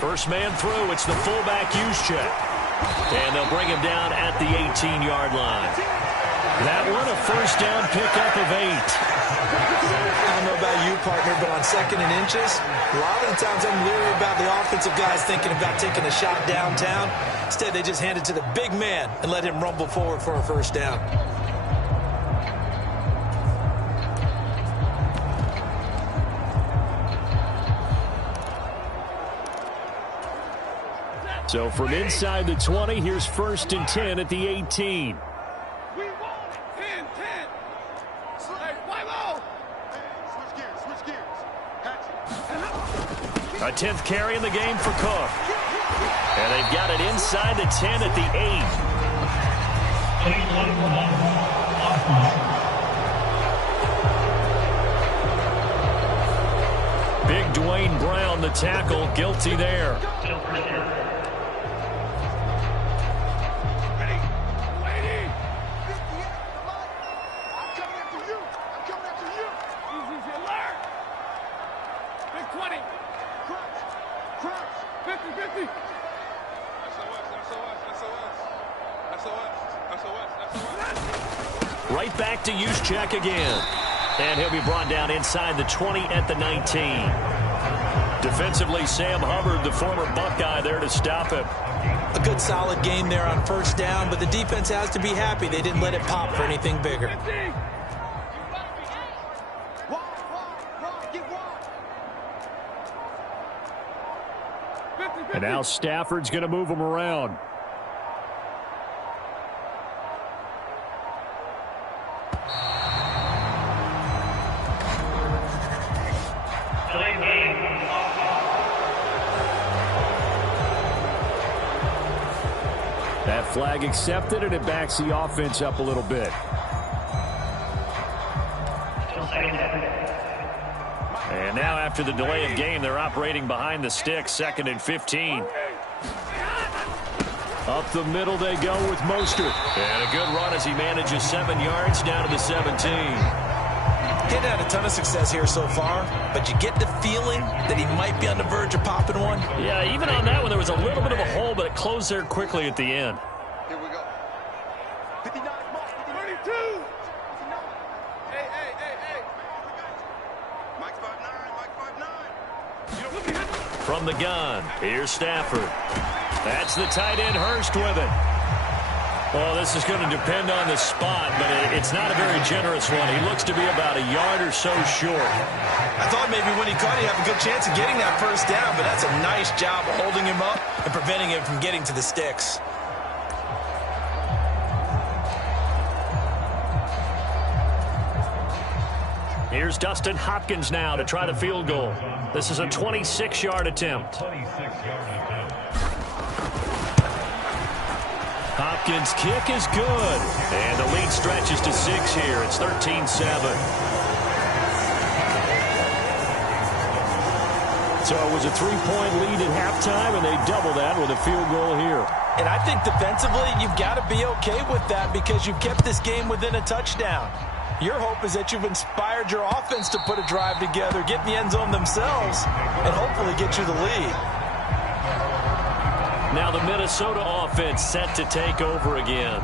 First man through, it's the fullback use check. And they'll bring him down at the 18-yard line. That one, a first down pickup of 8. I don't know about you, partner, but on 2nd and inches, a lot of the times I'm leery about the offensive guys thinking about taking a shot downtown. Instead, they just hand it to the big man and let him rumble forward for a first down. So from inside the 20, here's 1st and 10 at the 18. We want 10. Hey, fly low. Switch gears. A 10th carry in the game for Cook. And they've got it inside the 10 at the 8. Big Dwayne Brown, the tackle, guilty there. Right back to use check again. And he'll be brought down inside the 20 at the 19. Defensively, Sam Hubbard, the former Buckeye, there to stop him. A good solid game there on first down, but the defense has to be happy they didn't let it pop for anything bigger. And now Stafford's going to move him around. That flag accepted, and it backs the offense up a little bit. And now after the delay of game, they're operating behind the sticks, 2nd and 15. Up the middle they go with Mostert. And a good run as he manages 7 yards down to the 17. He's had a ton of success here so far, but you get the feeling that he might be on the verge of popping one. Yeah, even on that one, there was a little bit of a hole, but it closed there quickly at the end. Here we go. 59, 32. Hey. Mike 5'9", From the gun, here's Stafford. That's the tight end, Hurst, with it. Well, this is going to depend on the spot, but it's not a very generous one. He looks to be about a yard or so short. I thought maybe when he caught it, he'd have a good chance of getting that first down, but that's a nice job of holding him up and preventing him from getting to the sticks. Here's Dustin Hopkins now to try the field goal. This is a 26-yard attempt. Hopkins' kick is good. And the lead stretches to 6 here. It's 13-7. So it was a 3-point lead at halftime, and they double that with a field goal here. And I think defensively, you've got to be okay with that because you've kept this game within a touchdown. Your hope is that you've inspired your offense to put a drive together, get in the end zone themselves, and hopefully get you the lead. Now the Minnesota offense set to take over again.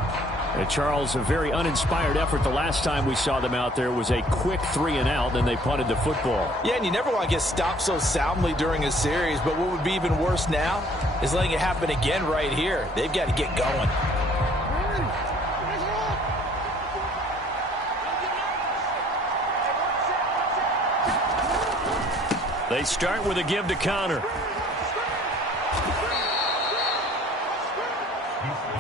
And Charles, a very uninspired effort. The last time we saw them out there was a quick 3-and-out, then they punted the football. Yeah, and you never want to get stopped so soundly during a series, but what would be even worse now is letting it happen again right here. They've got to get going. They start with a give to Connor.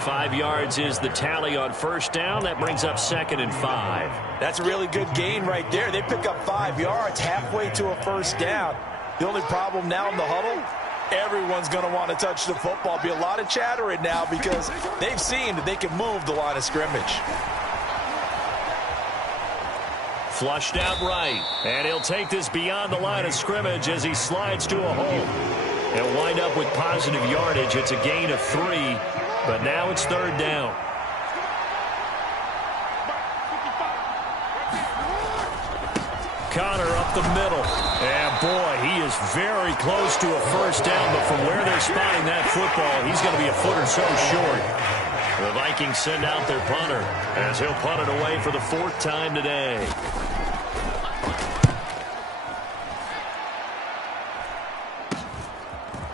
5 yards is the tally on first down. That brings up 2nd and 5. That's a really good gain right there. They pick up 5 yards halfway to a first down. The only problem now in the huddle, everyone's going to want to touch the football. Be a lot of chattering now because they've seen that they can move the line of scrimmage. Flushed out right. And he'll take this beyond the line of scrimmage as he slides to a hole. He'll wind up with positive yardage. It's a gain of 3. But now it's 3rd down. Connor up the middle. And boy, he is very close to a first down. But from where they're spotting that football, he's going to be a foot or so short. The Vikings send out their punter as he'll punt it away for the 4th time today.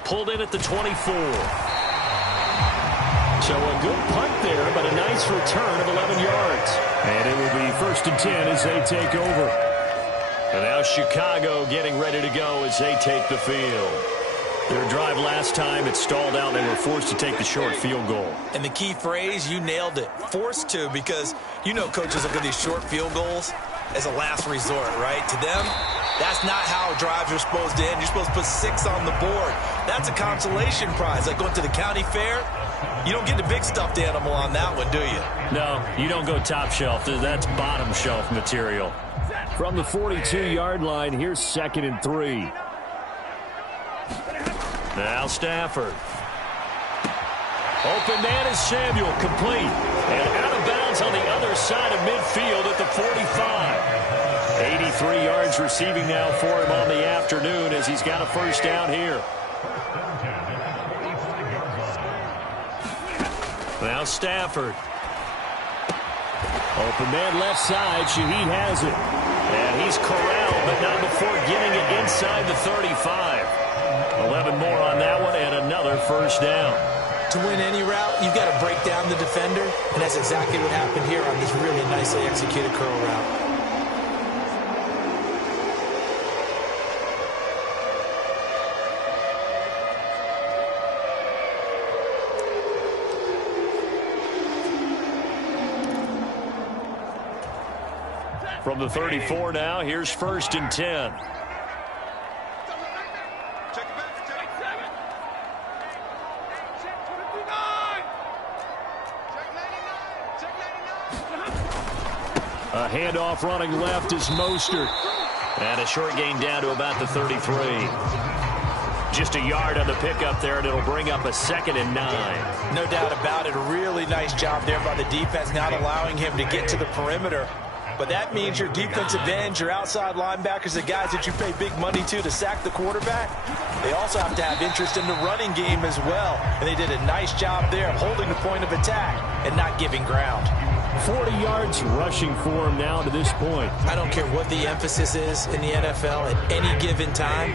Pulled in at the 24. So a good punt there, but a nice return of 11 yards. And it will be 1st and 10 as they take over. And now Chicago getting ready to go as they take the field. Their drive last time, it stalled out. They were forced to take the short field goal. And the key phrase, you nailed it. Forced to, because you know coaches look at these short field goals. as a last resort, right? To them, that's not how drives are supposed to end. You're supposed to put 6 on the board. That's a consolation prize. Like going to the county fair, you don't get the big stuffed animal on that one, do you? No, you don't go top shelf. That's bottom shelf material. From the 42-yard line, here's 2nd and 3. Now Stafford. Open man is Samuel, complete. And out of bounds on the other side of midfield at the 45. 83 yards receiving now for him on the afternoon as he's got a first down here. Now Stafford. Open man left side. Shaheed has it. And he's corralled, but not before getting it inside the 35. 11 more on that one and another first down. To win any route, you've got to break down the defender, and that's exactly what happened here on this really nicely executed curl route. From the 34 now, here's 1st and 10. A handoff running left is Mostert. And a short gain down to about the 33. Just a yard on the pickup there, and it'll bring up a 2nd and 9. No doubt about it. A really nice job there by the defense, not allowing him to get to the perimeter. But that means your defensive ends, your outside linebackers, the guys that you pay big money to sack the quarterback, they also have to have interest in the running game as well. And they did a nice job there of holding the point of attack and not giving ground. 40 yards rushing for him now to this point. I don't care what the emphasis is in the NFL at any given time.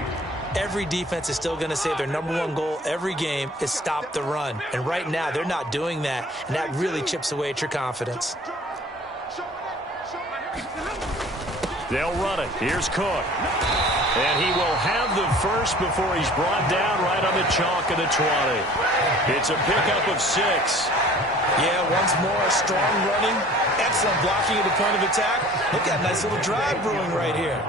Every defense is still going to say their #1 goal every game is stop the run. And right now, they're not doing that, and that really chips away at your confidence. They'll run it. Here's Cook. And he will have the first before he's brought down right on the chalk of the 20. It's a pickup of 6. Yeah, once more, strong running, excellent blocking at the point of attack. Look at a nice little drive brewing right here.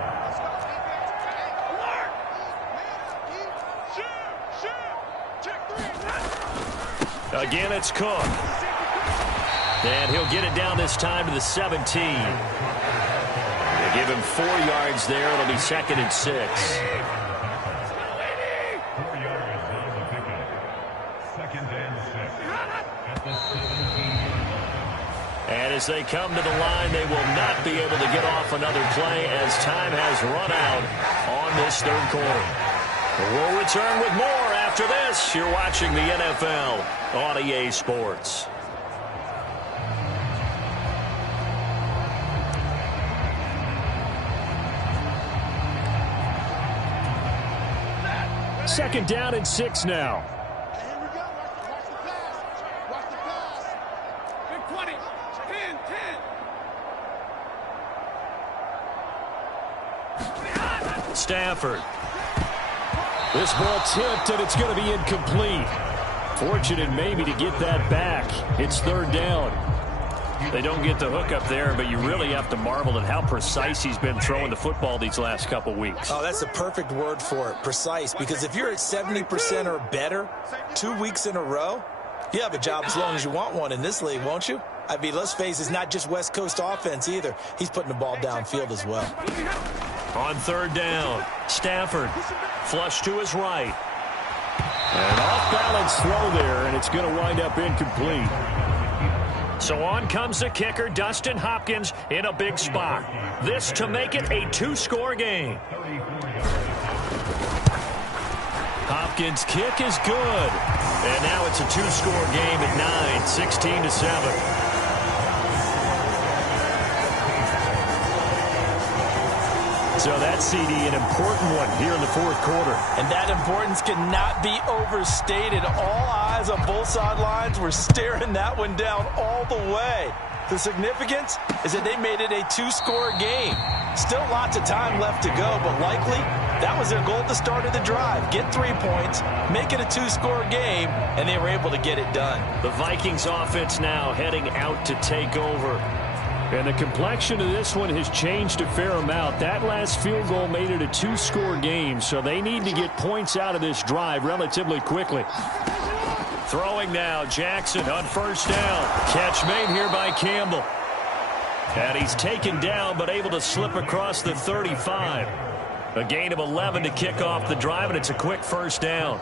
Again, it's Cook. And he'll get it down this time to the 17. They give him 4 yards there. It'll be 2nd and 6. And as they come to the line, they will not be able to get off another play as time has run out on this 3rd quarter. We'll return with more after this. You're watching the NFL on EA Sports. Second down and 6 now. Here we go. Watch the pass. Watch the pass. Big 20. 10. Stafford. This ball tipped, and it's going to be incomplete. Fortunate maybe to get that back. It's 3rd down. They don't get the hook up there, but you really have to marvel at how precise he's been throwing the football these last couple weeks. Oh, that's the perfect word for it, precise, because if you're at 70% or better 2 weeks in a row, you have a job as long as you want one in this league, won't you? I mean, let's face it, it's not just West Coast offense either. He's putting the ball downfield as well. On 3rd down, Stafford flush to his right. An off-balance throw there, and it's going to wind up incomplete. So on comes the kicker, Dustin Hopkins, in a big spot. This to make it a 2-score game. Hopkins' kick is good. And now it's a 2-score game at 9, 16-7. So that CD, an important one here in the 4th quarter. And that importance cannot be overstated. All eyes on both sidelines were staring that one down all the way. The significance is that they made it a 2-score game. Still lots of time left to go, but likely that was their goal at the start of the drive. Get 3 points, make it a 2-score game, and they were able to get it done. The Vikings offense now heading out to take over. And the complexion of this one has changed a fair amount. That last field goal made it a 2-score game, so they need to get points out of this drive relatively quickly. Throwing now, Jackson on first down. Catch made here by Campbell. And he's taken down but able to slip across the 35. A gain of 11 to kick off the drive, and it's a quick first down.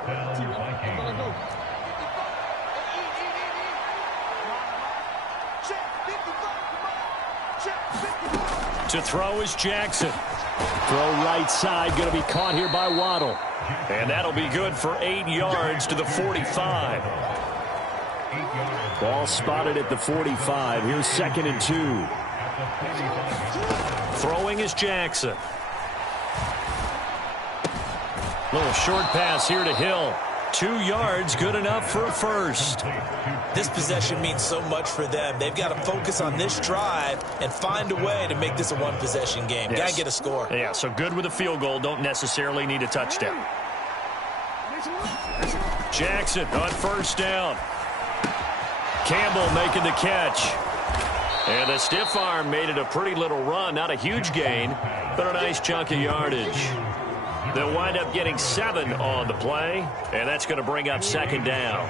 To throw is Jackson. Throw right side, going to be caught here by Waddle. And that'll be good for 8 yards to the 45. Ball spotted at the 45. Here's 2nd and 2. Throwing is Jackson. Little short pass here to Hill. 2 yards, good enough for a first. This possession means so much for them. They've got to focus on this drive and find a way to make this a one-possession game. Yes. Got to get a score. Yeah, so good with a field goal. Don't necessarily need a touchdown. Jackson on first down. Campbell making the catch. And the stiff arm made it a pretty little run. Not a huge gain, but a nice chunk of yardage. They'll wind up getting 7 on the play, and that's going to bring up 2nd down.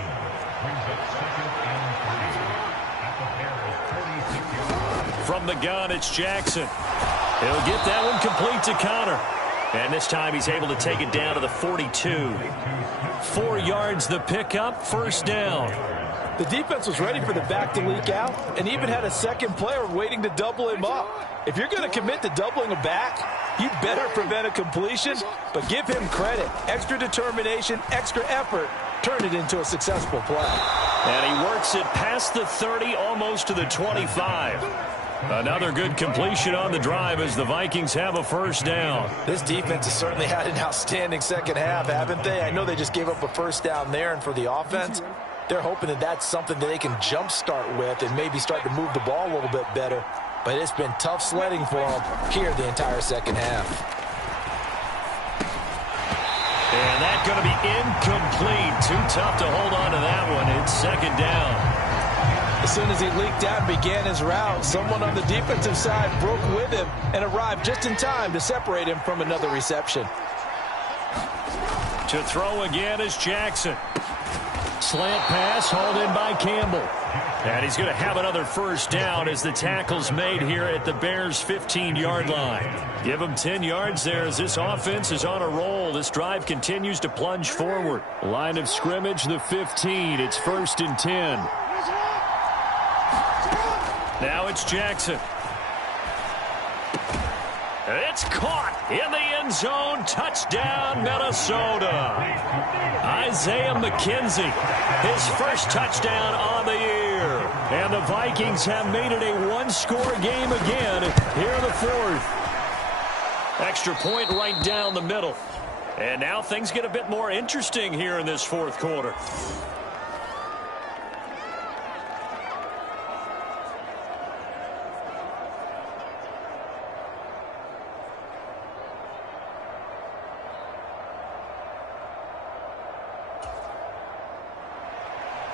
From the gun, it's Jackson. He'll get that one complete to Connor. And this time he's able to take it down to the 42. 4 yards the pickup, first down. The defense was ready for the back to leak out and even had a second player waiting to double him up. If you're going to commit to doubling a back, you better prevent a completion, but give him credit. Extra determination, extra effort, turn it into a successful play. And he works it past the 30, almost to the 25. Another good completion on the drive as the Vikings have a first down. This defense has certainly had an outstanding second half, haven't they? I know they just gave up a first down there, and for the offense, they're hoping that that's something that they can jumpstart with and maybe start to move the ball a little bit better. But it's been tough sledding for them here the entire second half. And that's going to be incomplete. Too tough to hold on to that one. It's 2nd down. As soon as he leaked out and began his route, someone on the defensive side broke with him and arrived just in time to separate him from another reception. To throw again is Jackson. Slant pass hauled in by Campbell. And he's going to have another first down as the tackle's made here at the Bears' 15-yard line. Give him 10 yards there as this offense is on a roll. This drive continues to plunge forward. Line of scrimmage, the 15. It's 1st and 10. Now it's Jackson. It's caught in the end zone. Touchdown, Minnesota. Isaiah McKenzie, his first touchdown on the year. And the Vikings have made it a one-score game again here in the 4th. Extra point right down the middle. And now things get a bit more interesting here in this 4th quarter.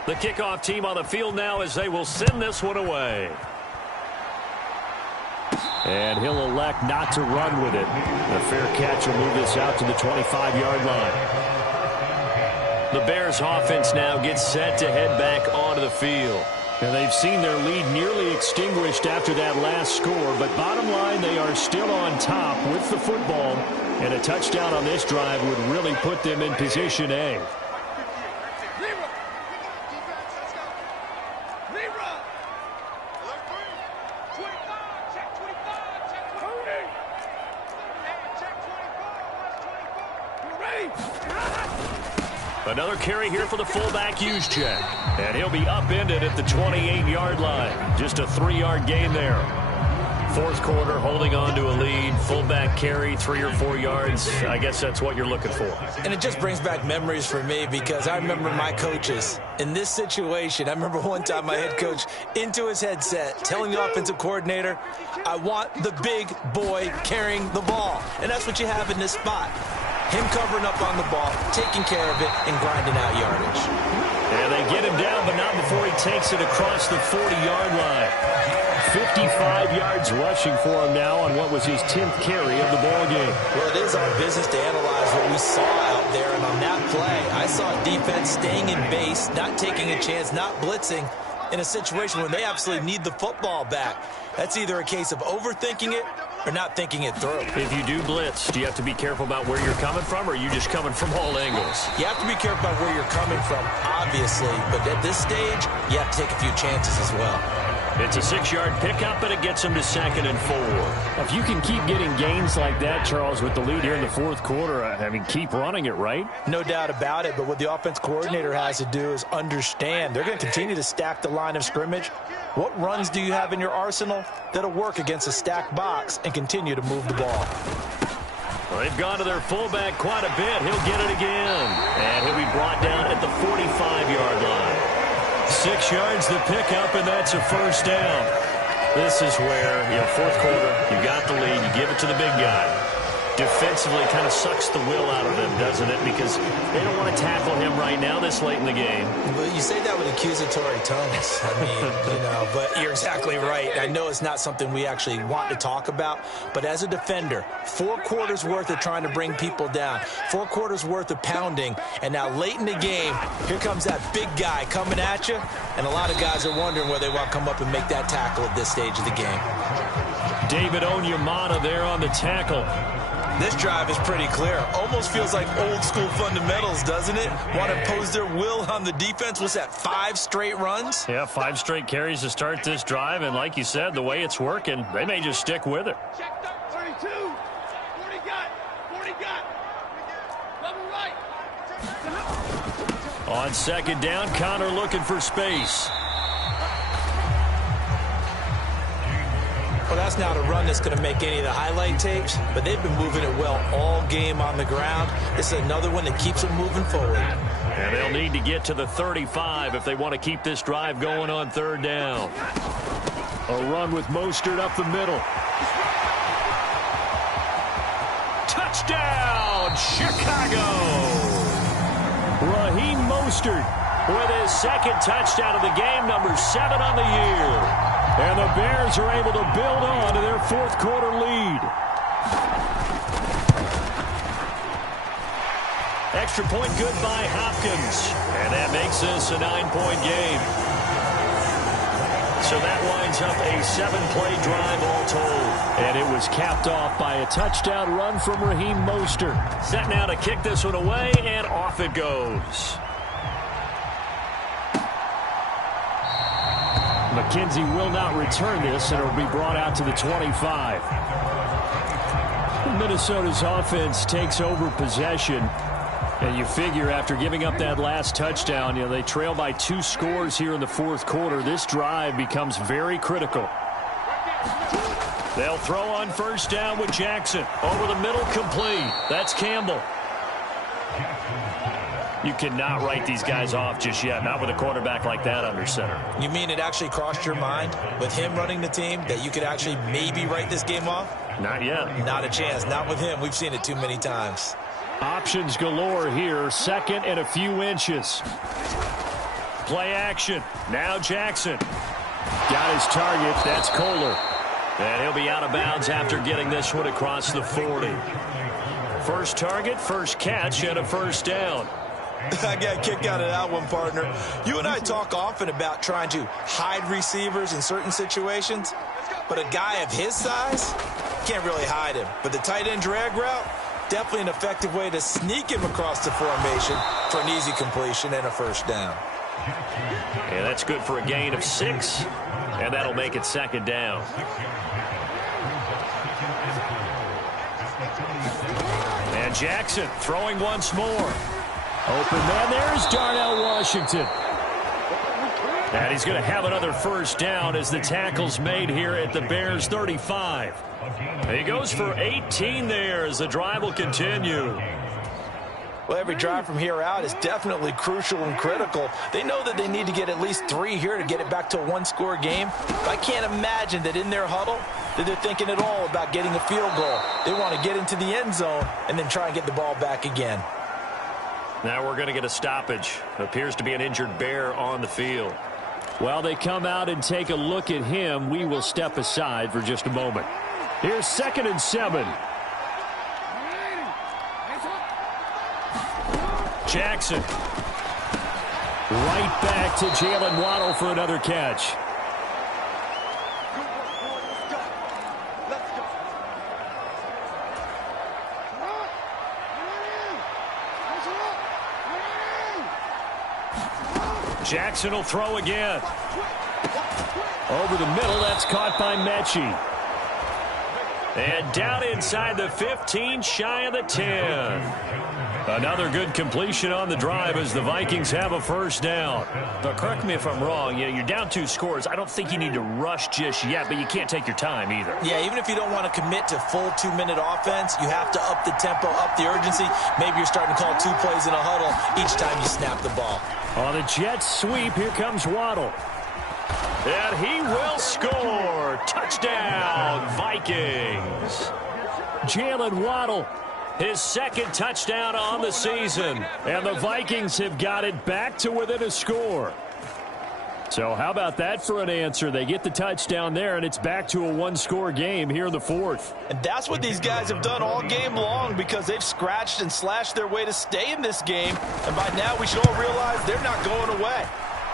The kickoff team on the field now as they will send this one away. And he'll elect not to run with it. A fair catch will move this out to the 25-yard line. The Bears offense now gets set to head back onto the field. And they've seen their lead nearly extinguished after that last score. But bottom line, they are still on top with the football. And a touchdown on this drive would really put them in position A. Another carry here for the fullback, Juszczyk. And he'll be upended at the 28-yard line. Just a 3-yard gain there. 4th quarter, holding on to a lead. Fullback carry, 3 or 4 yards. I guess that's what you're looking for. And it just brings back memories for me because I remember my coaches in this situation. I remember one time my head coach into his headset telling the offensive coordinator, I want the big boy carrying the ball. And that's what you have in this spot. Him covering up on the ball, taking care of it, and grinding out yardage. And they get him down, but not before he takes it across the 40-yard line. 55 yards rushing for him now on what was his 10th carry of the ball game. Well, it is our business to analyze what we saw out there, and on that play, I saw defense staying in base, not taking a chance, not blitzing in a situation where they absolutely need the football back. That's either a case of overthinking it or not thinking it through. If you do blitz, do you have to be careful about where you're coming from, or are you just coming from all angles? You have to be careful about where you're coming from, obviously, but at this stage, you have to take a few chances as well. It's a 6-yard pickup, and it gets him to 2nd and 4. If you can keep getting gains like that, Charles, with the lead here in the fourth quarter, I mean, keep running it, right? No doubt about it, but what the offense coordinator has to do is understand they're going to continue to stack the line of scrimmage. What runs do you have in your arsenal that'll work against a stacked box and continue to move the ball? Well, they've gone to their fullback quite a bit. He'll get it again, and he'll be brought down at the 45-yard line. 6 yards the pickup, and that's a first down. This is where, fourth quarter, you got the lead, you give it to the big guy. Defensively kind of sucks the will out of them, doesn't it? Because they don't want to tackle him right now this late in the game. But you say that with accusatory tones. I mean, but you're exactly right. I know it's not something we actually want to talk about, but as a defender, 4 quarters worth of trying to bring people down, 4 quarters worth of pounding, and now late in the game, here comes that big guy coming at you, and a lot of guys are wondering where they want to come up and make that tackle at this stage of the game. David Onyemata there on the tackle. This drive is pretty clear. Almost feels like old school fundamentals, doesn't it? Want to impose their will on the defense. What's that, 5 straight runs? Yeah, 5 straight carries to start this drive, and like you said, the way it's working, they may just stick with it. 32, 40 got, level right. On 2nd down, Connor looking for space. Well, that's not a run that's going to make any of the highlight tapes, but they've been moving it well all game on the ground. This is another one that keeps them moving forward. And they'll need to get to the 35 if they want to keep this drive going on 3rd down. A run with Mostert up the middle. Touchdown, Chicago! Raheem Mostert with his 2nd touchdown of the game, number 7 on the year. And the Bears are able to build on to their 4th quarter lead. Extra point good by Hopkins. And that makes this a 9-point game. So that winds up a 7-play drive all told. And it was capped off by a touchdown run from Raheem Mostert. Set now to kick this one away, and off it goes. McKenzie will not return this, and it will be brought out to the 25. Minnesota's offense takes over possession. And you figure after giving up that last touchdown, they trail by 2 scores here in the 4th quarter. This drive becomes very critical. They'll throw on 1st down with Jackson. Over the middle, complete. That's Campbell. You cannot write these guys off just yet, not with a quarterback like that under center. You mean it actually crossed your mind with him running the team that you could actually maybe write this game off? Not yet. Not a chance. Not with him. We've seen it too many times. Options galore here. 2nd and a few inches. Play action. Now Jackson. Got his target. That's Kohler. And he'll be out of bounds after getting this one across the 40. First target, first catch, and a 1st down. I got a kick out of that one, partner. You and I talk often about trying to hide receivers in certain situations, but a guy of his size, can't really hide him. But the tight end drag route, definitely an effective way to sneak him across the formation for an easy completion and a 1st down. And that's good for a gain of 6, and that'll make it 2nd down. And Jackson throwing once more. Open man, there's Darnell Washington. And he's going to have another 1st down as the tackle's made here at the Bears 35. And he goes for 18 there as the drive will continue. Well, every drive from here out is definitely crucial and critical. They know that they need to get at least 3 here to get it back to a one-score game. I can't imagine that in their huddle that they're thinking at all about getting a field goal. They want to get into the end zone and then try and get the ball back again. Now we're going to get a stoppage. Appears to be an injured Bear on the field. While they come out and take a look at him, we will step aside for just a moment. Here's 2nd and 7. Jackson. Right back to Jalen Waddle for another catch. Jackson will throw again. Over the middle, that's caught by Mechie. And down inside the 15, shy of the 10. Another good completion on the drive as the Vikings have a first down. But correct me if I'm wrong, you're down 2 scores. I don't think you need to rush just yet, but you can't take your time either. Yeah, even if you don't want to commit to full 2-minute offense, you have to up the tempo, up the urgency. Maybe you're starting to call 2 plays in a huddle each time you snap the ball. On the jet sweep, here comes Waddle. And he will score. Touchdown, Vikings. Jalen Waddle. His 2nd touchdown on the season. And the Vikings have got it back to within a score. So how about that for an answer? They get the touchdown there, and it's back to a 1-score game here in the 4th. And that's what these guys have done all game long because they've scratched and slashed their way to stay in this game. And by now we should all realize they're not going away.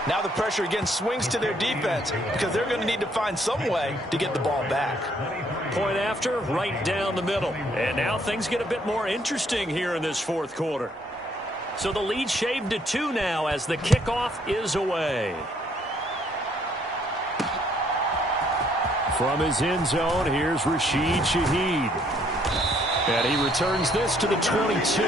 Now the pressure again swings to their defense because they're going to need to find some way to get the ball back. Point after, right down the middle. And now things get a bit more interesting here in this 4th quarter. So the lead shaved to 2 now as the kickoff is away. From his end zone, here's Rashid Shaheed. And he returns this to the 22.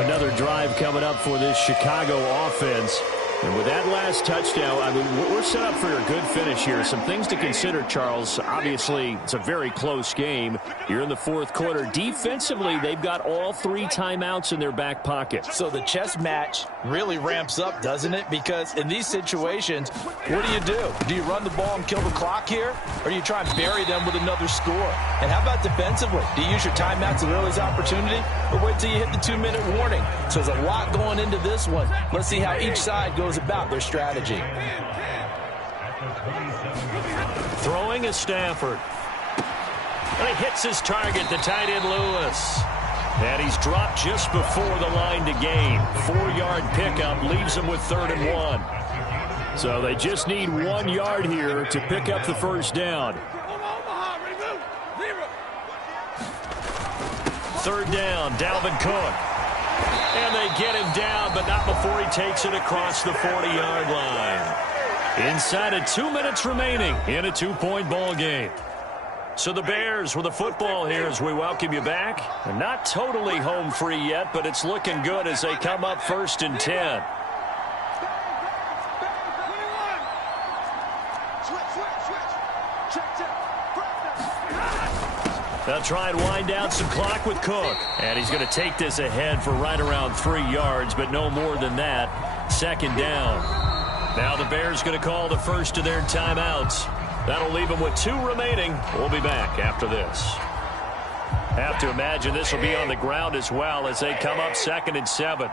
Another drive coming up for this Chicago offense. And with that last touchdown, I mean, we're set up for a good finish here. Some things to consider, Charles. Obviously, it's a very close game. You're in the 4th quarter. Defensively, they've got all 3 timeouts in their back pocket. So the chess match really ramps up, doesn't it? Because in these situations, what do? Do you run the ball and kill the clock here? Or do you try and bury them with another score? And how about defensively? Do you use your timeouts at early's opportunity? Or wait till you hit the 2-minute warning? So there's a lot going into this one. Let's see how each side goes about their strategy. Throwing is Stafford. And he hits his target, the tight end Lewis. And he's dropped just before the line to gain. 4-yard pickup leaves him with 3rd and 1. So they just need 1 yard here to pick up the first down. 3rd down, Dalvin Cook. And they get him down, but not before he takes it across the 40-yard line. Inside of 2 minutes remaining in a 2-point ball game. So the Bears with the football here as we welcome you back. They're not totally home free yet, but it's looking good as they come up 1st and 10. They'll try and wind down some clock with Cook. And he's going to take this ahead for right around 3 yards, but no more than that. 2nd down. Now the Bears going to call the first of their timeouts. That'll leave them with 2 remaining. We'll be back after this. Have to imagine this will be on the ground as well as they come up 2nd and 7.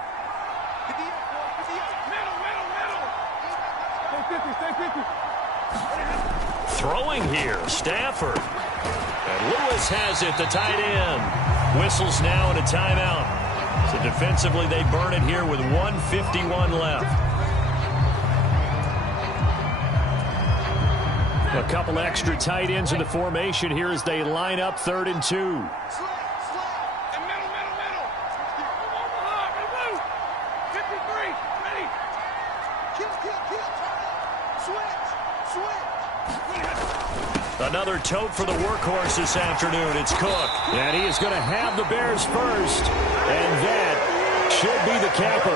Throwing here, Stafford. And Lewis has it, the tight end. Whistles now in a timeout. So defensively, they burn it here with 1:51 left. A couple extra tight ends in the formation here as they line up 3rd and 2. Another tote for the workhorse this afternoon. It's Cook. And he is going to have the Bears first. And that should be the capper.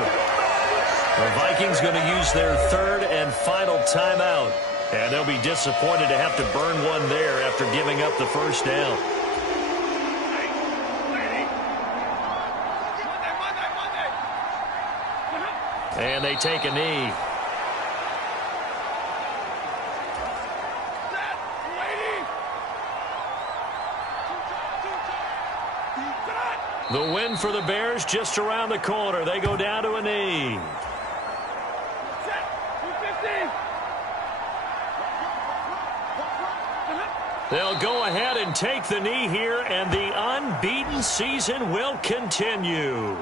The Vikings going to use their 3rd and final timeout. And And they'll be disappointed to have to burn one there after giving up the first down. And they take a knee. The win for the Bears just around the corner. They go down to a knee. They'll go ahead and take the knee here, and the unbeaten season will continue.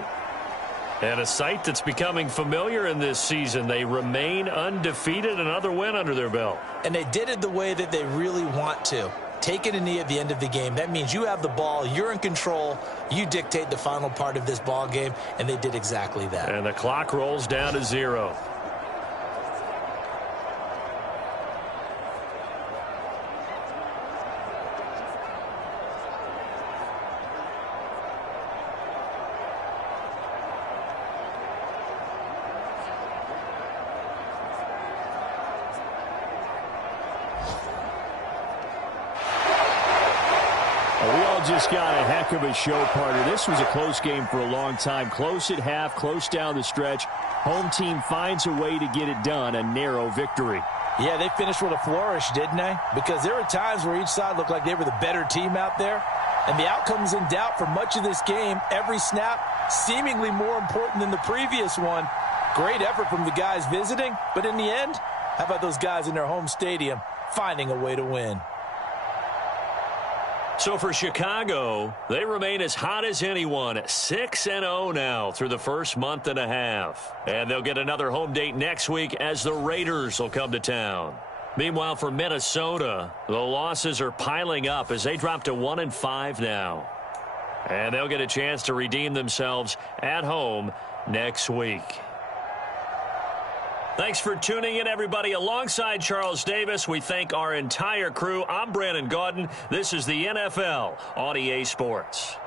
And a sight that's becoming familiar in this season. They remain undefeated, another win under their belt. And they did it the way that they really want to. Taking a knee at the end of the game. That means you have the ball, you're in control, you dictate the final part of this ball game, and they did exactly that. And the clock rolls down to 0. Just got a heck of a show, partner. This was a close game for a long time. Close at half, close down the stretch. Home team finds a way to get it done, a narrow victory. Yeah, they finished with a flourish, didn't they? Because there were times where each side looked like they were the better team out there. And the outcome's in doubt for much of this game. Every snap seemingly more important than the previous one. Great effort from the guys visiting. But in the end, how about those guys in their home stadium finding a way to win? So for Chicago, they remain as hot as anyone, 6-0 now through the first month and a half. And they'll get another home date next week as the Raiders will come to town. Meanwhile, for Minnesota, the losses are piling up as they drop to 1-5 now. And they'll get a chance to redeem themselves at home next week. Thanks for tuning in, everybody. Alongside Charles Davis, we thank our entire crew. I'm Brandon Gaudin. This is the NFL on EA Sports.